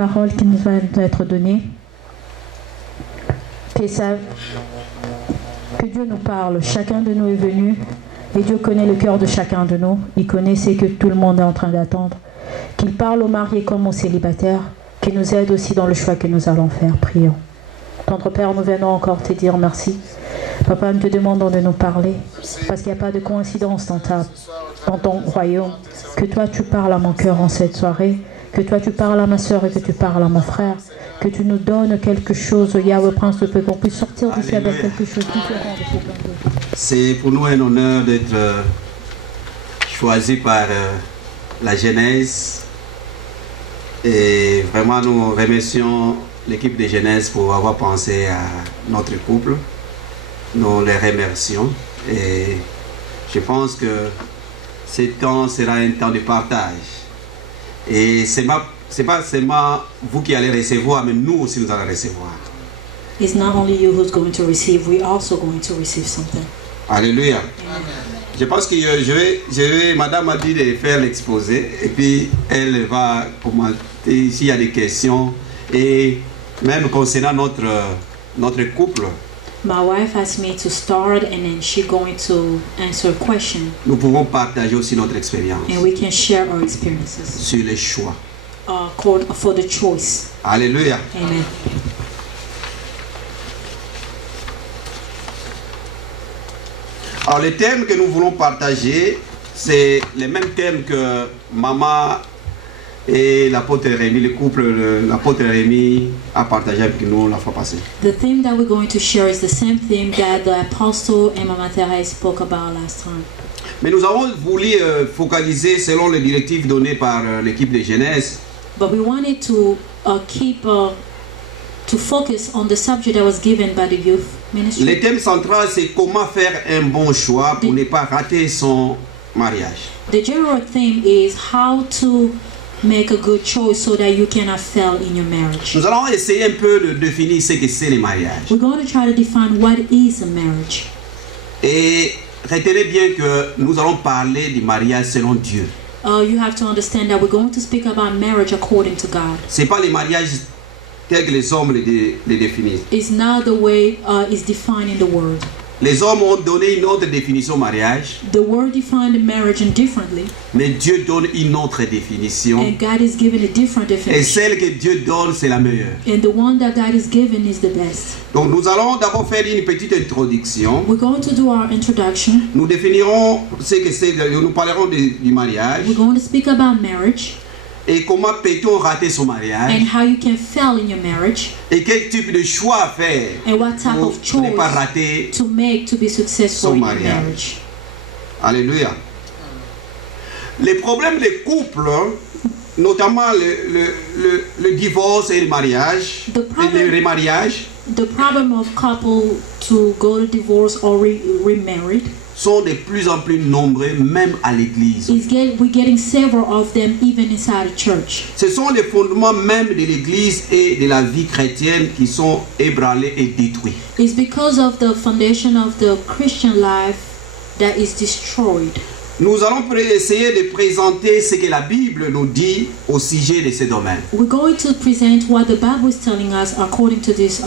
parole qui nous va être donnée. Que Dieu nous parle. Chacun de nous est venu et Dieu connaît le cœur de chacun de nous. Il connaît ce que tout le monde est en train d'attendre. Qu'il parle aux mariés comme aux célibataires. Qu'il nous aide aussi dans le choix que nous allons faire. Prions. Tendre Père, nous venons encore te dire merci. Papa, nous te demandons de nous parler. Parce qu'il n'y a pas de coïncidence dans ton royaume. Que toi tu parles à mon cœur en cette soirée. Que toi tu parles à ma soeur et que tu parles à mon frère. Que tu nous donnes quelque chose, Yahweh Prince de Paix, qu'on puisse sortir d'ici avec quelque chose de différent de ce qu'on veut. C'est pour nous un honneur d'être choisi par la Genèse. Et vraiment nous remercions l'équipe de Genèse pour avoir pensé à notre couple. Nous les remercions. Et je pense que ce temps sera un temps de partage. Et c'est pas seulement vous qui allez recevoir, mais nous aussi nous allons recevoir. It's not only you who's going to receive, we're also going to receive something. Alléluia. Amen. Je pense que madame m'a dit de faire l'exposé et puis elle va commenter s'il y a des questions et même concernant notre couple. My wife asked me to start and then she's going to answer a question. Nous pouvons partager aussi notre expérience. And we can share our experiences. Sur les choix. For the choice. Alléluia. Amen. Alors les thèmes que nous voulons partager, c'est les mêmes thèmes que maman et l'apôtre Rémi, le couple, l'apôtre Rémi a partagé avec nous la fois passée. The theme that we're going to share is the same theme that the apostle and Mama Thérèse spoke about last time. Mais nous avons voulu focaliser selon les directives données par l'équipe de Genèse. But we wanted to focus on the subject that was given by the youth ministry. Le thème central, c'est comment faire un bon choix pour ne pas rater son mariage. The general theme is how to make a good choice so that you cannot fail in your marriage. Nous allons essayer un peu de définir ce que c'est le mariage. We're going to try to define what is a marriage. Et retenez bien que nous allons parler du mariage selon Dieu. You have to understand that we're going to speak about marriage according to God. C'est pas les mariages tels que les hommes les définissent. It's not the way it's defined in the Word. Les hommes ont donné une autre définition au mariage. The Word defined marriage differently. Mais Dieu donne une autre définition. And God is given a different definition. Et celle que Dieu donne, c'est la meilleure. And the one that God is given is the best. Donc nous allons d'abord faire une petite introduction. We're going to do our introduction. Nous définirons ce que c'est, nous parlerons du mariage. We're going to speak about marriage. Et comment peut-on rater son mariage? And how you can fail in your marriage. Et quel type de choix faire and what type pour of choice ne pas rater to make to be successful son in your mariage. marriage. Alléluia. Les problèmes des couples, notamment le divorce et le mariage, le remariage, the problem of couple to go to divorce or remarried sont de plus en plus nombreux, même à l'église. We're getting several of them even inside the church. Ce sont les fondements même de l'église et de la vie chrétienne qui sont ébranlés et détruits. It's because of the foundation of the Christian life that is destroyed. Nous allons essayer de présenter ce que la Bible nous dit au sujet de ce domaine. We're going to present what the Bible is telling us according to this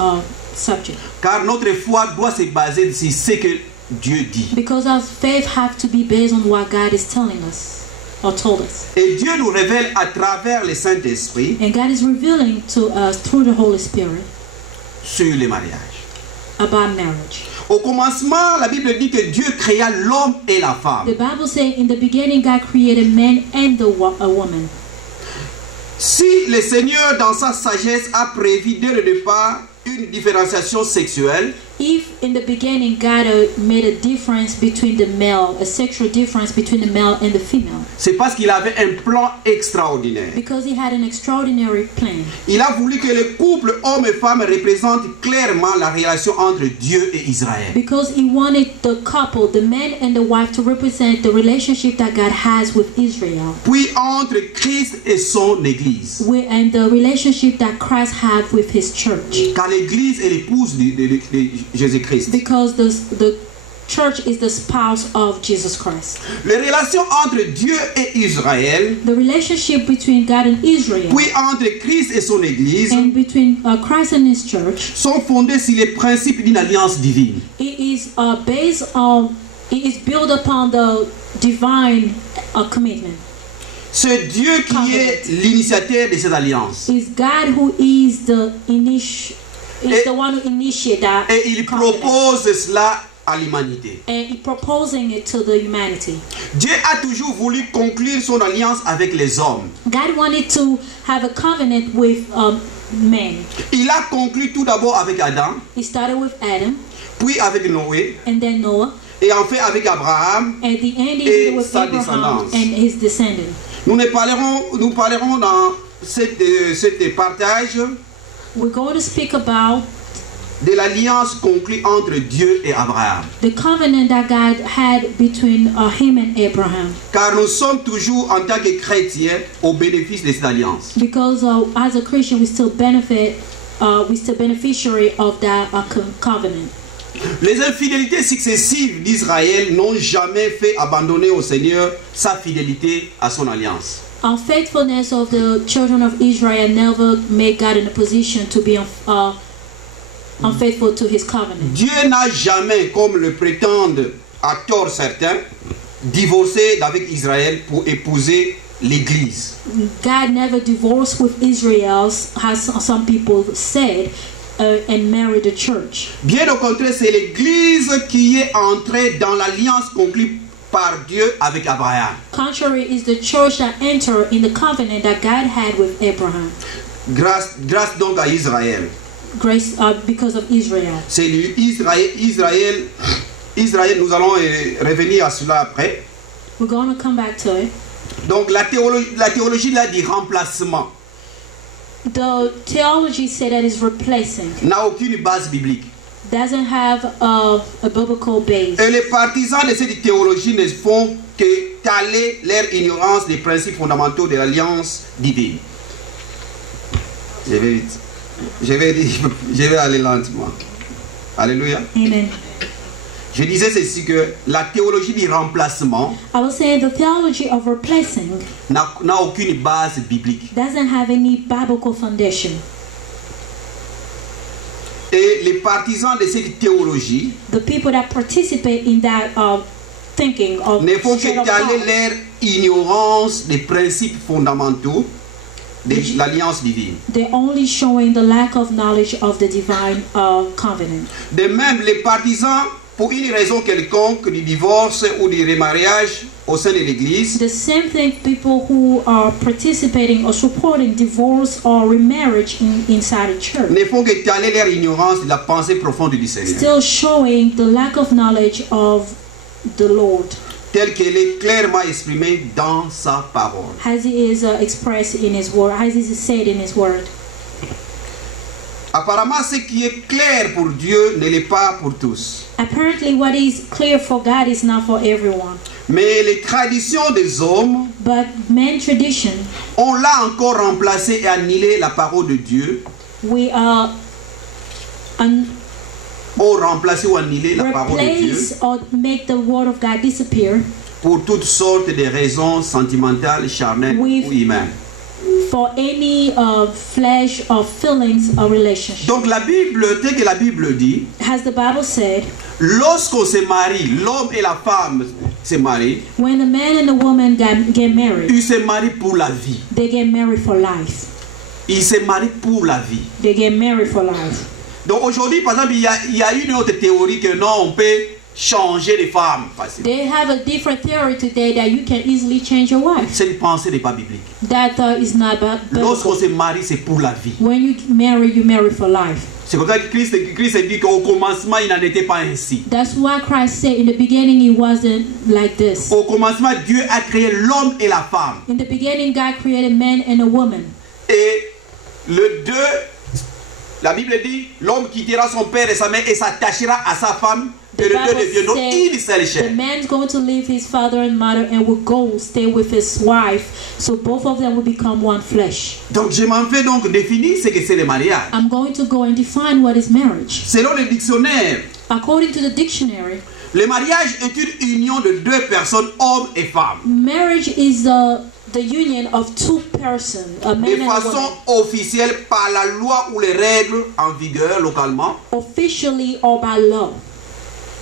subject. Car notre foi doit se baser sur ce que Dieu dit. Because our faith have to be based on what God is telling us or told us. Et Dieu nous révèle à travers le Saint-Esprit And God is revealing to us through the Holy Spirit sur le mariage. About marriage. Au commencement, la Bible dit que Dieu créa l'homme et la femme. The Bible says in the beginning God created man and a woman. Si le Seigneur dans sa sagesse a prévu dès le départ une différenciation sexuelle, if in the beginning God made a difference between the male, a sexual difference between the male and the female, c'est parce qu'il avait un plan extraordinaire. Because he had an extraordinary plan. Il a voulu que le couple homme et femme représente clairement la relation entre Dieu et Israël. Because he wanted the couple, the man and the wife, to represent the relationship that God has with Israel. Puis entre Christ et son Église. And the relationship that Christ had with his church. Car l'Église est l'épouse de Jésus-Christ. Because the church is the spouse of Jesus Christ. Les relations entre Dieu et Israël, The relationship between God and Israel puis entre Christ et son Église, and between Christ and His church, sont fondées sur les principes d'une alliance divine. it is built upon the divine commitment. C'est Dieu qui est l'initiateur de cette alliance. It's God who is the one who initiated that Et il covenant. propose cela à l'humanité. And He proposing it to the humanity. Dieu a toujours voulu conclure son alliance avec les hommes. God wanted to have a covenant with men. Il a conclu tout d'abord avec Adam, He started with Adam puis avec Noé, and then Noah. et enfin avec Abraham. At the end, he Et did it with sa Abraham descendance. and his descendants. Nous parlerons dans cette partage We're going to speak about de l'alliance conclue entre Dieu et Abraham. the covenant that God had between him and Abraham. Car nous sommes toujours, en tant que chrétiens, au bénéfice de cette alliance. Because as a Christian, we still beneficiary of that covenant. Les infidélités successives d'Israël n'ont jamais fait abandonner au Seigneur sa fidélité à son alliance. Unfaithfulness of the children of Israel never made God in a position to be unfaithful to His covenant. Dieu n'a jamais, comme le prétendent à tort certains, divorcé d'avec Israël pour épouser l'Église. God never divorced with Israel, as some people said, and married the church. Bien au contraire, c'est l'Église qui est entrée dans l'alliance conclue par Dieu avec Abraham. Contrary is the church that entered in the covenant that God had with Abraham. Grâce donc à Israël. Grace because of Israel. C'est Israël, nous allons revenir à cela après. We're going to come back to it. Donc la théologie là du remplacement The theology said that is replacing. n'a aucune base biblique. Doesn't have a biblical base. Et les partisans de cette théologie ne font que caler leur ignorance des principes fondamentaux de l'alliance divine. Je vais vite. Je vais aller lentement. Alléluia. Amen. Je disais ceci que la théologie du remplacement I was saying the theology of replacing n'a aucune base biblique. doesn't have any biblical foundation. Et les partisans de cette théologie The people that participate in that thinking of ne font straight que up caler thought, leur ignorance des principes fondamentaux de l'alliance divine. they're only showing the lack of knowledge of the divine covenant. De même, les partisans, pour une raison quelconque, du divorce ou du remariage au sein de l'Église, The same thing, people who are participating or supporting divorce or remarriage inside a church, ne font que caler leur ignorance de la pensée profonde du Seigneur, still showing the lack of knowledge of the Lord, telle qu'elle est clairement exprimée dans sa parole. as He is expressed in His word, as He is said in His word. Apparemment, ce qui est clair pour Dieu ne l'est pas pour tous. Apparently, what is clear for God is not for everyone. Mais les traditions des hommes But man's tradition, ont là encore remplacé et annihilé la parole de Dieu, we are ont remplacé ou annihilé la parole de Dieu replace or make the word of God disappear pour toutes sortes de raisons sentimentales, charnelles With- ou humaines. for any flesh or feelings or relationship. Donc la Bible, tel que la Bible dit, As the Bible said, lorsqu'on se marie, l'homme et la femme se marient, when a man and a woman get married, ils se marient pour la vie. they get married for life. Ils se marient pour la vie. They get married for life. Donc aujourd'hui, par exemple, il y a une autre théorie que non, on peut changer de femme facilement. They have a different theory today that you can easily change your wife. Cette pensée n'est pas biblique. That is not Lorsqu'on biblical. se marie, c'est pour la vie. When you marry for life. C'est comme ça que Christ dit qu'au commencement, il n'en était pas ainsi. That's why Christ said in the beginning it wasn't like this. Au commencement, Dieu a créé l'homme et la femme. In the beginning, God created man and a woman. Et le deux, la Bible dit, l'homme quittera son père et sa mère et s'attachera à sa femme. Et The le deux Bible deviendront said une seule the chair. man's going to leave his father and mother and will go stay with his wife. So both of them will become one flesh. Donc je m'en vais donc définir ce que c'est le mariage. I'm going to go and define what is marriage. Selon le dictionnaire, According to the dictionary, Le mariage est une union de deux personnes, hommes et femmes. Marriage is the union of two persons, a man De and a façon woman, officielle par la loi ou les règles en vigueur localement, officially or by law,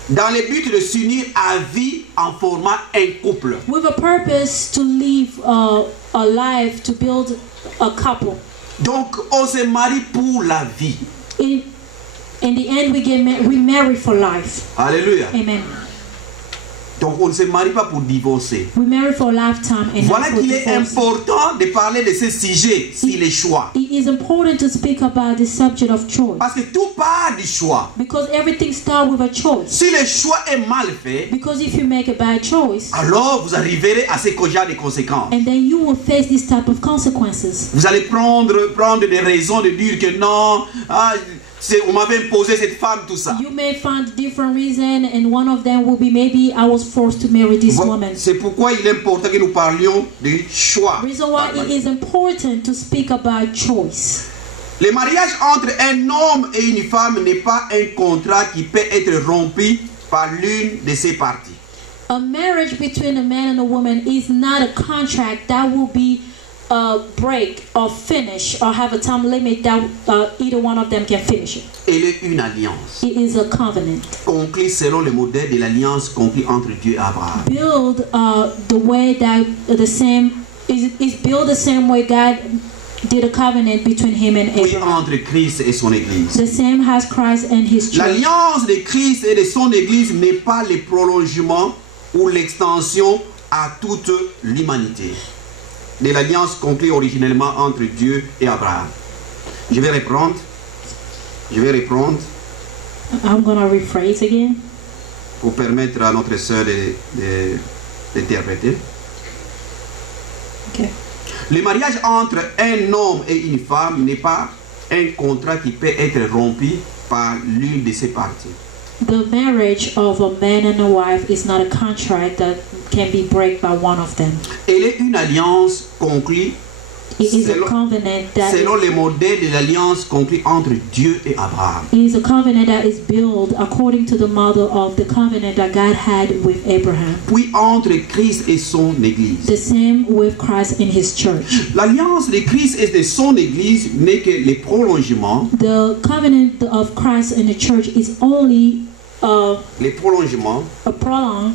dans le but de s'unir à vie en formant un couple. with a purpose to live a life, to build a couple. Donc, on se marie pour la vie. In the end, we marry for life. Alléluia. Amen. Donc, on ne se marie pas pour divorcer. We marry for a lifetime and Voilà not for qu'il est divorce. important de parler de ce sujet, sur les choix. It is important to speak about the subject of choice, Parce que tout part du choix. because everything starts with a choice. Si le choix est mal fait, Because if you make a bad choice, alors vous arriverez à ce genre de conséquences. and then you will face this type of consequences. Vous allez prendre des raisons de dire que non, on m'avait imposé cette femme, tout ça. You may find different reasons, and one of them will be maybe I was forced to marry this woman. C'est pourquoi il est important que nous parlions du choix. Reason why it is important to speak about choice. Le mariage entre un homme et une femme n'est pas un contrat qui peut être rompu par l'une de ses parties. A marriage between a man and a woman is not a contract that will be break or finish or have a time limit that either one of them can finish it. Elle est une alliance It is a covenant. conclue selon le modèle de l'alliance conclue entre Dieu et Abraham. Build the way that the same is built the same way God did a covenant between him and Oui, Abraham. entre Christ et son Église. The same has Christ and his church. L'alliance de Christ et de son Église n'est pas le prolongement ou l'extension à toute l'humanité de l'alliance conclue originellement entre Dieu et Abraham. Je vais reprendre. I'm going to rephrase again pour permettre à notre sœur d'interpréter. Okay. Le mariage entre un homme et une femme n'est pas un contrat qui peut être rompu par l'une de ses parties. The marriage of a man and a wife is not a contract that can be broken by one of them. Elle est une alliance conclue It is a covenant that selon le modèle de l'alliance conclue entre Dieu et Abraham. it is a covenant that is built according to the model of the covenant that God had with Abraham. Puis entre Christ et son Église. The same with Christ and his church. L'alliance de Christ et de son Église n'est que le prolongement, The covenant of Christ and the church is only a prolong,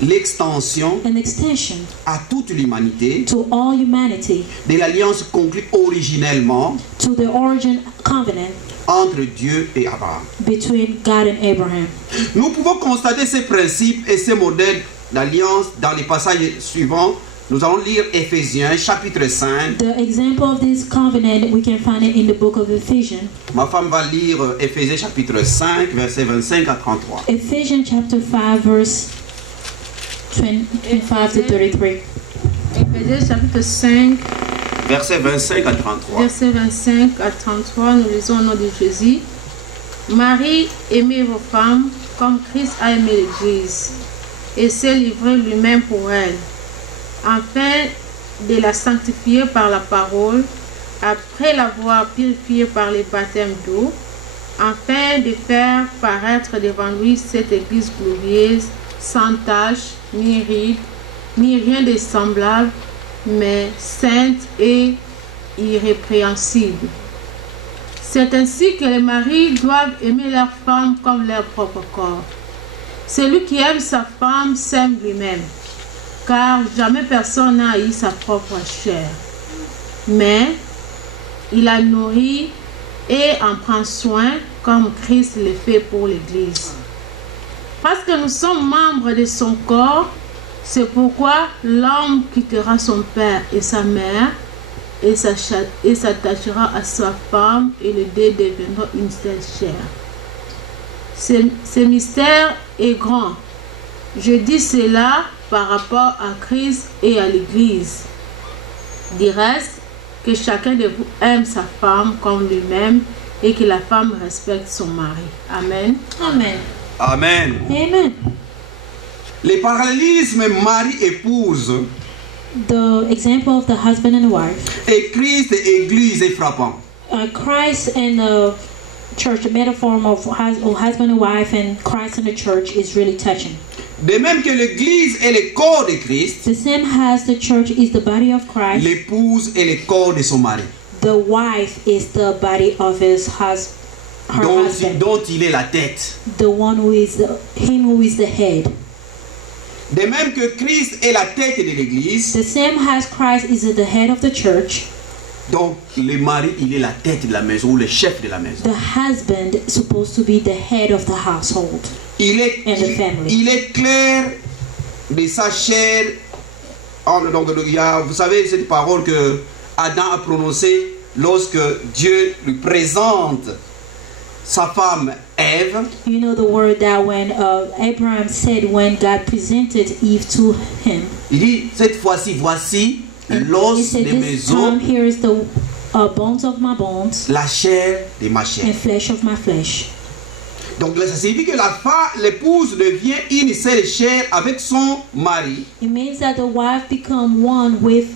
l'extension an extension à toute l'humanité to all humanity, de l'alliance conclue originellement to the origin covenant entre Dieu et Abraham. between God and Abraham. Nous pouvons constater ces principes et ces modèles d'alliance dans les passages suivants. Nous allons lire Éphésiens chapitre 5. The example of this covenant, we can find it in the book of Ephesians. Ma femme va lire Éphésiens chapitre 5, versets 25 à 33. Ephesians chapter 5, verse 25 to 33. Éphésiens chapitre 5, Versets 25 à 33. versets 25 à 33, nous lisons au nom de Jésus. Marie, aimez vos femmes comme Christ a aimé l'Église et s'est livré lui-même pour elle, afin de la sanctifier par la parole, après l'avoir purifiée par les baptêmes d'eau, afin de faire paraître devant lui cette Église glorieuse, sans tache, ni ride, ni rien de semblable, mais sainte et irrépréhensible. C'est ainsi que les maris doivent aimer leur femme comme leur propre corps. Celui qui aime sa femme s'aime lui-même, car jamais personne n'a haï sa propre chair. Mais il la nourrit et en prend soin comme Christ le fait pour l'Église. Parce que nous sommes membres de son corps, c'est pourquoi l'homme quittera son père et sa mère et s'attachera à sa femme et les deux deviendront une seule chair. Ce mystère est grand. Je dis cela par rapport à Christ et à l'Église. Du reste, que chacun de vous aime sa femme comme lui-même et que la femme respecte son mari. Amen. Amen. Amen. Amen. Le parallélisme mari-épouse The example of the husband and wife, et Christ et Église est frappant. Christ and church, the metaphor of husband and wife and Christ and the church is really touching. De même que l'Église est le corps de Christ, The same as the church is the body of Christ, l'épouse est le corps de son mari, the wife is the body of her husband, dont il est la tête. the one who is him who is the head. De même que Christ est la tête de l'Église, The same as Christ is the head of the church, donc le mari, il est la tête de la maison ou le chef de la maison. the husband is supposed to be the head of the household. Il est clair de sa chair. Donc, vous savez cette parole que Adam a prononcée lorsque Dieu lui présente sa femme Ève. You know the word that when Abraham said when God presented Eve to him. Il dit cette fois-ci, voici l'os de mes os, here is the bones of my bones, la chair de ma chair. and flesh of my flesh. Donc ça signifie que l'épouse devient une seule chair avec son mari, It means that the wife become one with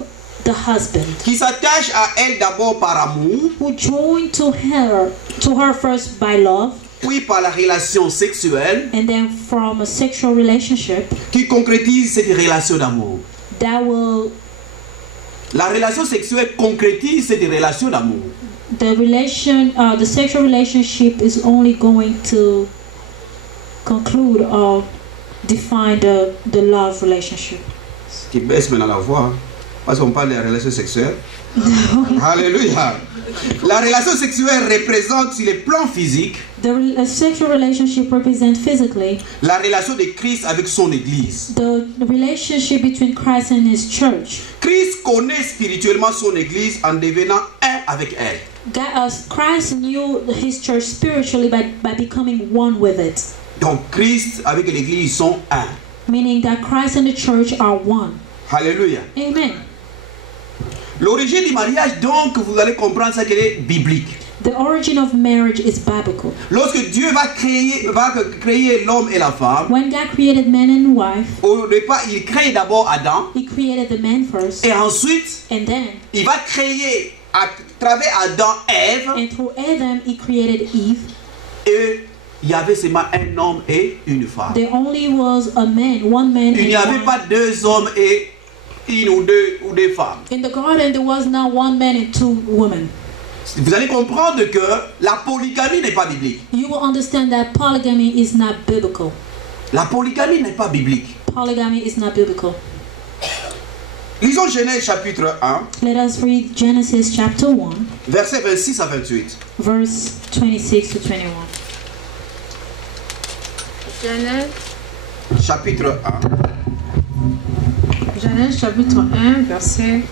the husband, qui s'attache à elle d'abord par amour, who joined to her first by love, puis par la relation sexuelle, and then from a sexual relationship qui concrétise cette relation d'amour. that will La relation sexuelle concrétise cette relation d'amour. the sexual relationship is only going to conclude or define the love relationship. Qui baisse maintenant la voix, parce qu'on parle de la relation sexuelle. Alléluia. La relation sexuelle représente sur le plan physique The sexual relationship represents physically la relation de Christ avec son Église. the relationship between Christ and his church. Christ connaît spirituellement son Église en devenant un avec elle. Christ knew his church spiritually by becoming one with it. Donc Christ avec l'Église sont un. Meaning that Christ and the church are one. Alléluia. Amen. L'origine du mariage, donc, vous allez comprendre ça qu'elle est biblique. The origin of marriage is biblical. Lorsque Dieu va créer l'homme et la femme, When God created man and wife, au départ, il crée d'abord Adam, he created the man first, et ensuite, and then, il va créer à travers Adam, Ève, and through Adam, he created Eve. et il y avait seulement un homme et une femme. There only was a man, one man Il n'y avait and one. pas deux hommes et une ou deux femmes. In the garden, there was not one man and two women. Vous allez comprendre que la polygamie n'est pas biblique. You will understand that polygamy is not biblical. La polygamie n'est pas biblique. Polygamy is not biblical. Lisons Genèse chapitre 1, Let us read Genesis chapter 1, versets 26 à 28. verse 26 to 21. Genèse, Chapitre 1, Genèse chapitre 1, verset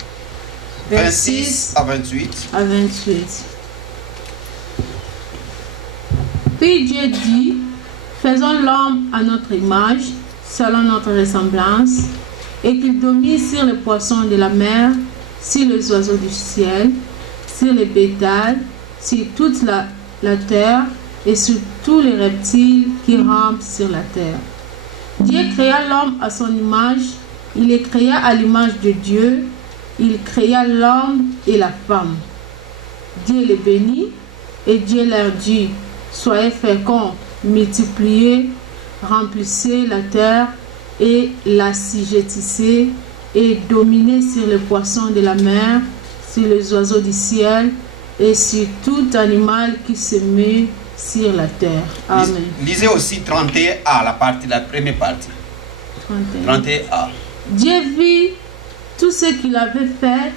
26 à 28. à 28. Puis Dieu dit, faisons l'homme à notre image, selon notre ressemblance, et qu'il domine sur les poissons de la mer, sur les oiseaux du ciel, sur les bétails, sur toute la terre et sur tous les reptiles qui rampent sur la terre. Dieu créa l'homme à son image, il les créa à l'image de Dieu, il créa l'homme et la femme. Dieu les bénit et Dieu leur dit, soyez féconds, multipliez, remplissez la terre et l'assujettissez et dominez sur les poissons de la mer, sur les oiseaux du ciel et sur tout animal qui se met sur la terre. Amen. Lisez aussi 31a, la première partie. 31a. Dieu vit tout ce qu'il avait fait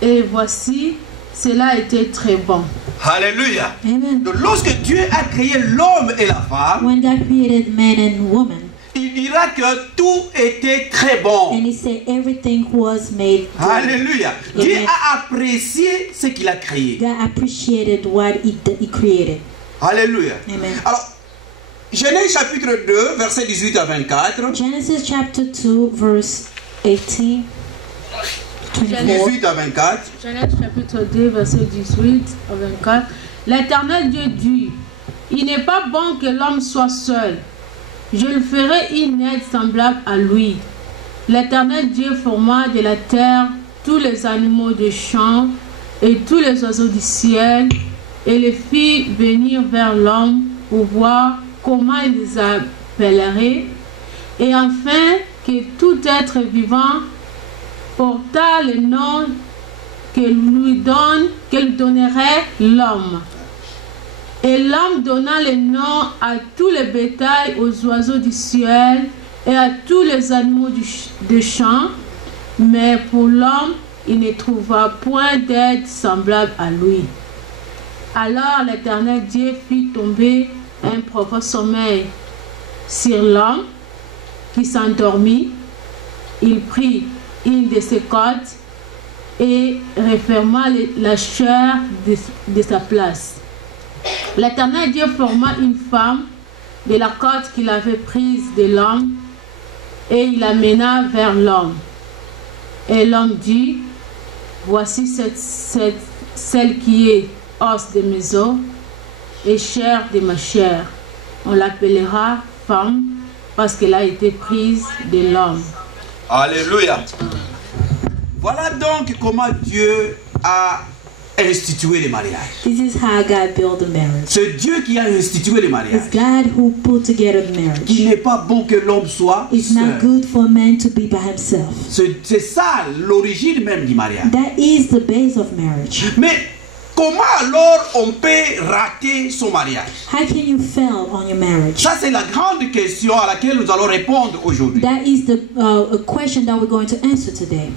et voici, cela était très bon. Alléluia. Amen. Donc, lorsque Dieu a créé l'homme et la femme, When God created man and woman, il dira que tout était très bon. and he said everything was made good. Alléluia. Amen. Dieu a apprécié ce qu'il a créé. God appreciated what he created. Alléluia. Amen. Alors, Genèse chapitre 2, versets 18 à 24. Genesis chapter 2, verse 18, 24. 18 à 24. Genèse chapitre 2, verset 18 à 24. L'Éternel Dieu dit, il n'est pas bon que l'homme soit seul. Je lui ferai une aide semblable à lui. L'Éternel Dieu forma de la terre tous les animaux des champs et tous les oiseaux du ciel et les fit venir vers l'homme pour voir comment il les appellerait, et enfin que tout être vivant porta le nom que lui donnerait l'homme. Et l'homme donna le nom à tous les bétails, aux oiseaux du ciel et à tous les animaux des champs, mais pour l'homme, il ne trouva point d'aide semblable à lui. Alors l'Éternel Dieu fit tomber un profond sommeil sur l'homme qui s'endormit. Il prit une de ses côtes et referma la chair de sa place. L'Éternel Dieu forma une femme de la côte qu'il avait prise de l'homme et il l'amena vers l'homme. Et l'homme dit, voici celle qui est os de mes os et chair de ma chair. On l'appellera femme parce qu'elle a été prise de l'homme. Alléluia. Voilà donc comment Dieu a institué le mariage. This is how God built the marriage. C'est Dieu qui a institué le It's mariage. God who put together the marriage. Il n'est pas bon que l'homme soit It's not seul. good for a man to be by himself. C'est ça l'origine même du mariage. That is the base of marriage. Mais comment alors on peut rater son mariage? How can you fail on your marriage? Ça, c'est la grande question à laquelle nous allons répondre aujourd'hui. That is the a question that we're going to answer today.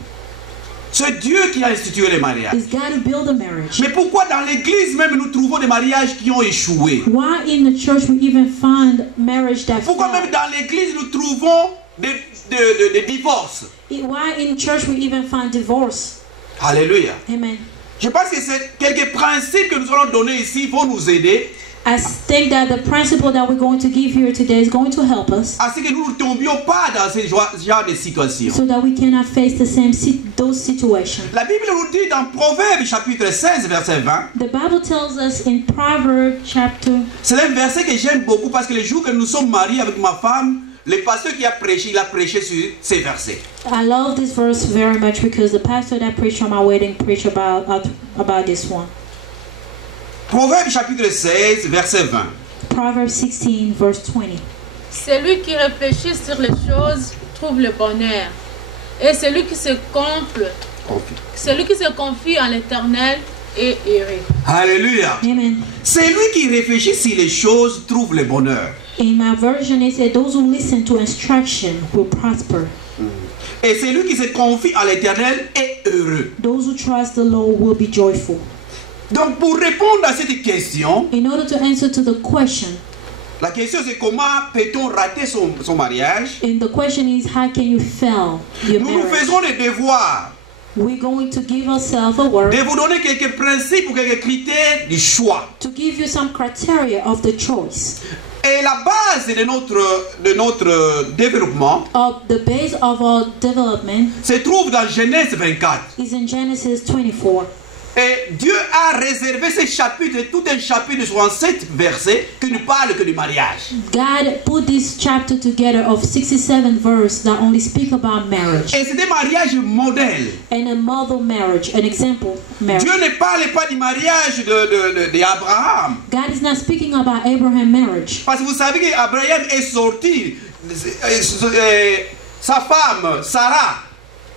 C'est Dieu qui a institué le mariage. It's God who built the marriage. Mais pourquoi dans l'église même nous trouvons des mariages qui ont échoué? Why in the church we even find marriage that Pourquoi même failed? dans l'église nous trouvons des divorces? Why in church we even find divorce? Alléluia. Amen. Je pense que c'est quelques principes que nous allons donner ici vont nous aider I think that the principle that we're going to give here today is going to help us à ce que nous ne tombions pas dans ce genre de situation. so that we cannot face those situations. La Bible nous dit dans Proverbes chapitre 16 verset 20, The Bible tells us in Proverbs chapter, c'est un verset que j'aime beaucoup parce que le jour que nous sommes mariés avec ma femme, le pasteur qui a prêché, il a prêché sur ces versets. I love this verse very much because the pastor that preached on my wedding preached about this one. Proverbes chapitre 16 verset 20. Proverbs 16 verse 20. Celui qui réfléchit sur les choses trouve le bonheur. Et celui qui se confie en l'Éternel est heureux. Alléluia. Amen. Celui qui réfléchit sur les choses trouve le bonheur. In my version it said those who listen to instruction will prosper. Et celui qui se confie à l'Éternel est heureux. Those who trust the Lord will be joyful. Donc pour répondre à cette question, In order to answer to the question, la question c'est comment peut-on rater son mariage? and the question is how can you fail your Nous nous marriage? faisons le devoir We're going to give ourselves a word de vous donner quelques principes ou quelques critères du choix. to give you some criteria of the choice. Et la base de notre développement Of the base of our development se trouve dans Genèse 24. is in Genesis 24. Et Dieu a réservé ce chapitre, tout un chapitre de 67 versets qui ne parle que du mariage. God put this chapter together of 67 verses that only speak about marriage Et c'est des mariages modèles. and a model marriage, an example marriage. Dieu ne parle pas du mariage d'Abraham. God is not speaking about Abraham marriage. Parce que vous savez qu'Abraham est sorti, sa femme, Sarah,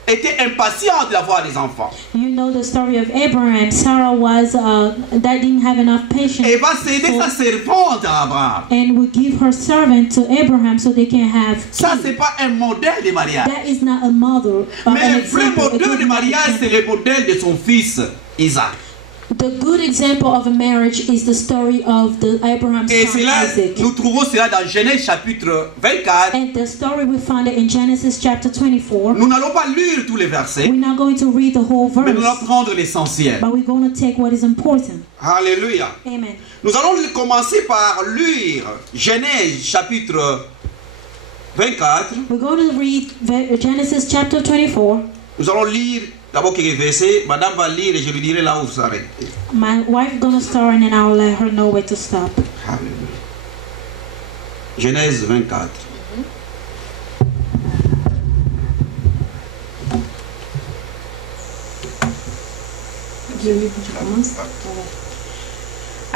était impatiente d'avoir des enfants. You know the story of Abraham. Sarah was that didn't have enough patience Et va céder sa servante à Abraham. and would give her servant to Abraham so they can have Ça, kids. c'est pas un modèle de mariage. That is not a model. Mais An le vrai example, a modèle good de mariage, c'est example. le modèle de son fils, Isaac. The good example of a marriage is the story of the Abraham's Et son cela, Isaac. nous trouvons cela dans Genèse chapitre 24. And the story we found it in Genesis chapter 24. Nous n'allons pas lire tous les versets, We're not going to read the whole mais nous allons verse, prendre l'essentiel. but we're going to take what is important. Alléluia. Amen. Nous allons commencer par lire Genèse chapitre 24. We're going to read Genesis chapter 24. Nous allons lire d'abord quelques versets. Madame va lire et je lui dirai là où vous arrêtez. My wife gonna start and then I'll let her know where to stop. Alléluia. Genèse 24.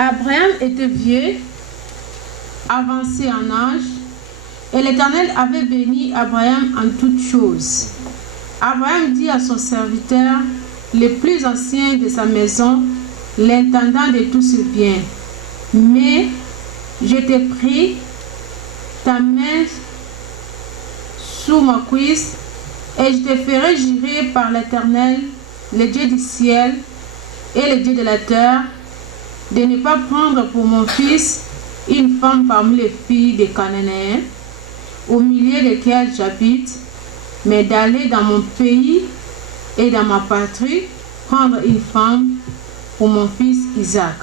Abraham était vieux, avancé en âge, et l'Éternel avait béni Abraham en toutes choses. Abraham dit à son serviteur, le plus ancien de sa maison, l'intendant de tout ce bien, mais je t'ai pris ta main sous ma cuisse, et je te ferai jurer par l'Éternel, le Dieu du ciel et le Dieu de la terre, de ne pas prendre pour mon fils une femme parmi les filles des Cananéens, au milieu desquelles j'habite, mais d'aller dans mon pays et dans ma patrie prendre une femme pour mon fils Isaac.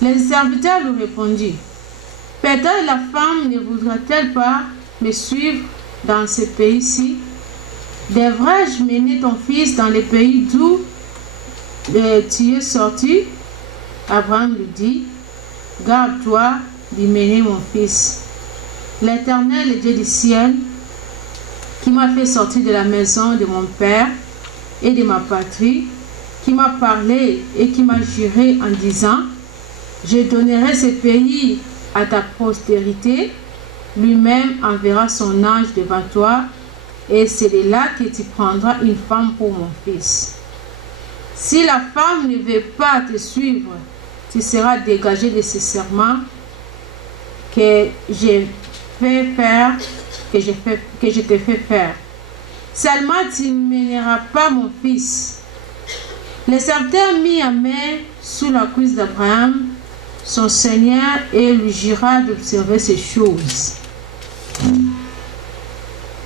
Les serviteurs lui répondirent, peut-être la femme ne voudra-t-elle pas me suivre dans ce pays-ci? Devrais-je mener ton fils dans le pays d'où tu es sorti? Abraham lui dit, garde-toi d'y mener mon fils. L'Éternel, le Dieu du ciel, qui m'a fait sortir de la maison de mon père et de ma patrie, qui m'a parlé et qui m'a juré en disant, je donnerai ce pays à ta postérité, lui-même enverra son ange devant toi, et c'est de là que tu prendras une femme pour mon fils. Si la femme ne veut pas te suivre, tu seras dégagé de ce serment que je te fais faire. Seulement tu ne mèneras pas mon fils. Le serviteur mit la main sous la cuisse d'Abraham, son Seigneur, et lui jura d'observer ces choses.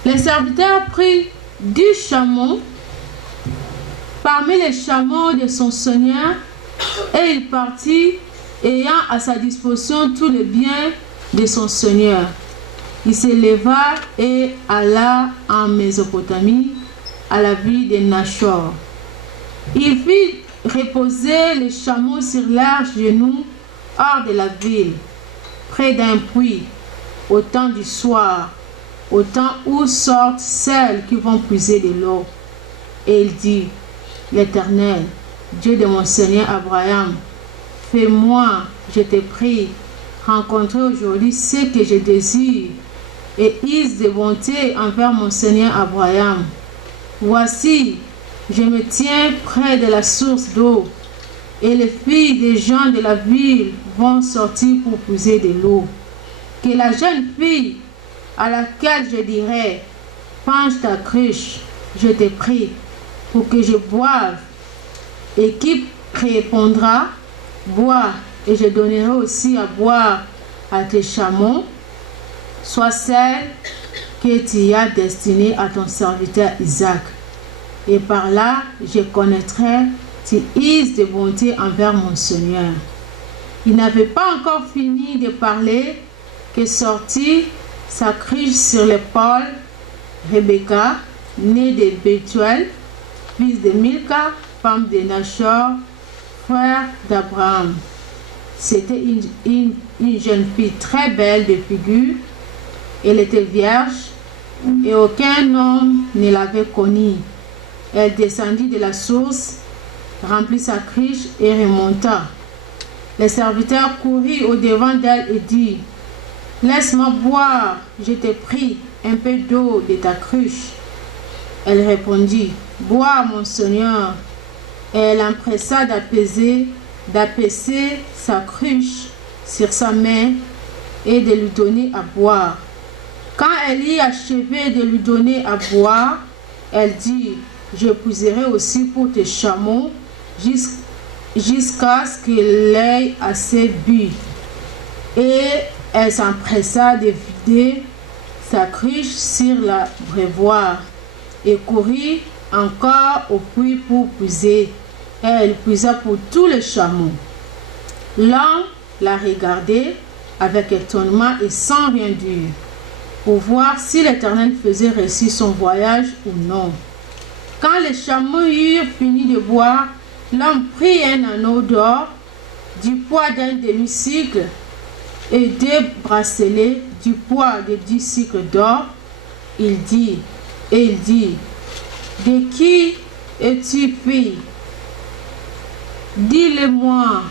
Le serviteur prit 10 chameaux parmi les chameaux de son Seigneur, et il partit, ayant à sa disposition tous les biens de son Seigneur. Il se leva et alla en Mésopotamie, à la ville de Nachor. Il fit reposer les chameaux sur leurs genoux hors de la ville, près d'un puits, au temps du soir, au temps où sortent celles qui vont puiser de l'eau. Et il dit, l'Éternel, Dieu de mon Seigneur Abraham, fais-moi, je te prie, rencontrer aujourd'hui ce que je désire, et use de bonté envers mon Seigneur Abraham. Voici, je me tiens près de la source d'eau, et les filles des gens de la ville vont sortir pour puiser de l'eau. Que la jeune fille à laquelle je dirai, penche ta cruche, je te prie, pour que je boive, et qui répondra, bois, et je donnerai aussi à boire à tes chameaux, soit celle que tu as destinée à ton serviteur Isaac. Et par là, je connaîtrai tes uses de bonté envers mon Seigneur. Il n'avait pas encore fini de parler que sortit sa cruche sur l'épaule Rebecca, née de Bethuel, fils de Milka, femme de Nachor, frère d'Abraham. C'était une jeune fille très belle de figure. Elle était vierge et aucun homme ne l'avait connue. Elle descendit de la source, remplit sa cruche et remonta. Le serviteur courut au-devant d'elle et dit, laisse-moi boire, je te prie, un peu d'eau de ta cruche. Elle répondit, bois mon Seigneur. Et elle empressa d'apaiser sa cruche sur sa main et de lui donner à boire. Quand elle eut achevé de lui donner à boire, elle dit, je puiserai aussi pour tes chameaux jusqu'à ce qu'il ait assez bu. Et elle s'empressa de vider sa cruche sur l'abreuvoir et courut encore au puits pour puiser. Et elle puisa pour tous les chameaux. L'homme la regardait avec étonnement et sans rien dire, pour voir si l'Éternel faisait réussir son voyage ou non. Quand les chameaux eurent fini de boire, l'homme prit un anneau d'or du poids d'un demi-cycle et 2 bracelets du poids de 10 cycles d'or. Il dit, de qui es-tu fille? Dis-le-moi.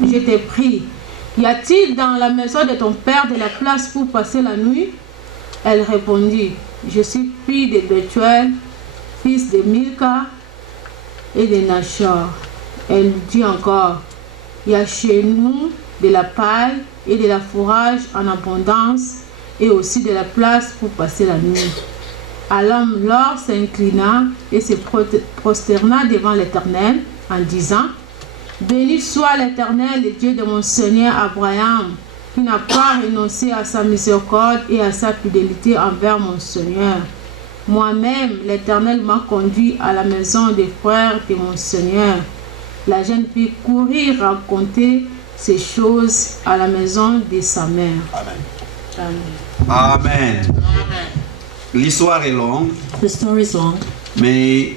je t'ai pris. Y a-t-il dans la maison de ton père de la place pour passer la nuit? Elle répondit, je suis fille de Bethuel, fils de Milka et de Nachor. Elle dit encore, il y a chez nous de la paille et de la fourrage en abondance et aussi de la place pour passer la nuit. Alors l'or s'inclina et se prosterna devant l'Éternel en disant, béni soit l'Éternel, le Dieu de mon Seigneur Abraham, qui n'a pas renoncé à sa miséricorde et à sa fidélité envers mon Seigneur. Moi-même, l'Éternel m'a conduit à la maison des frères de mon Seigneur. La jeune fille courut raconter ces choses à la maison de sa mère. Amen. Amen. L'histoire est longue. The story is long. Mais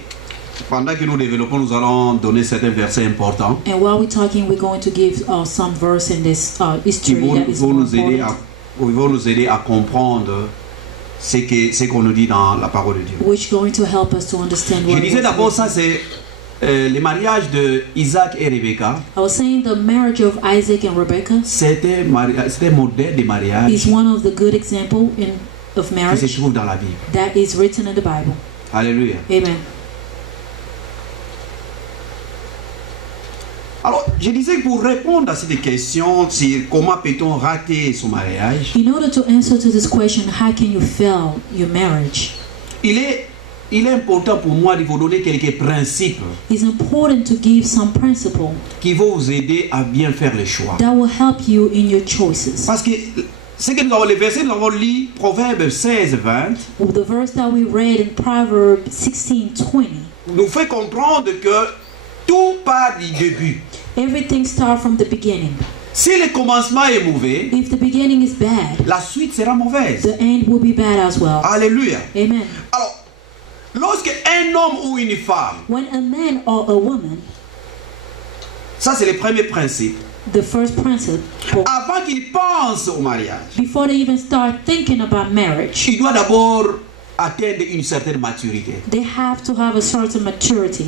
pendant que nous développons, nous allons donner certains versets importants. And while we're talking, we're going to give some verse in this history that is more important. Ils vont nous aider à comprendre ce qu'on nous dit dans la parole de Dieu. Which going to help us to understand what Je disais d'abord ça, c'est le mariage de Isaac et Rebecca. I was saying the marriage of Isaac and Rebecca C'était un modèle de mariage is one of the good example of qui se marriage trouve dans la Bible. that is written in the Bible. Alléluia. Amen. Alors, je disais que pour répondre à cette question sur comment peut-on rater son mariage, In order to answer to this question, how can you fail your marriage? il est important pour moi de vous donner quelques principes It's important to give some principle qui vont vous aider à bien faire les choix. that will help you in your choices. Parce que les versets que nous avons lus, Proverbes 16-20, The verse that we read in Proverbs 16:20, nous fait comprendre que tout part du début. everything starts from the beginning. Si le commencement est mauvais, If the beginning is bad, la suite sera mauvaise. the end will be bad as well. Alléluia. Amen. Alors, lorsque un homme ou une femme, When a man or a woman, ça c'est le premier principe, the first principle, avant qu'il pense au mariage, before they even start thinking about marriage, il doit d'abord atteindre une certaine maturité. they have to have a certain maturity.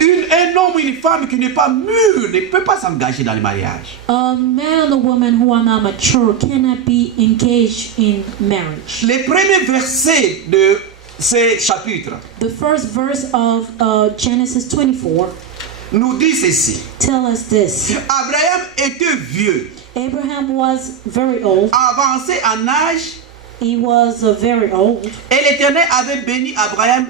Un homme ou une femme qui n'est pas mûr ne peut pas s'engager dans le mariage. A man or a woman who are not mature cannot be engaged in marriage. Les premiers versets de ce chapitre The first verse of Genesis 24 nous dit ceci. tell us this. Abraham était vieux, Abraham was very old. avancé en âge, He was very old. et l'Éternel avait béni Abraham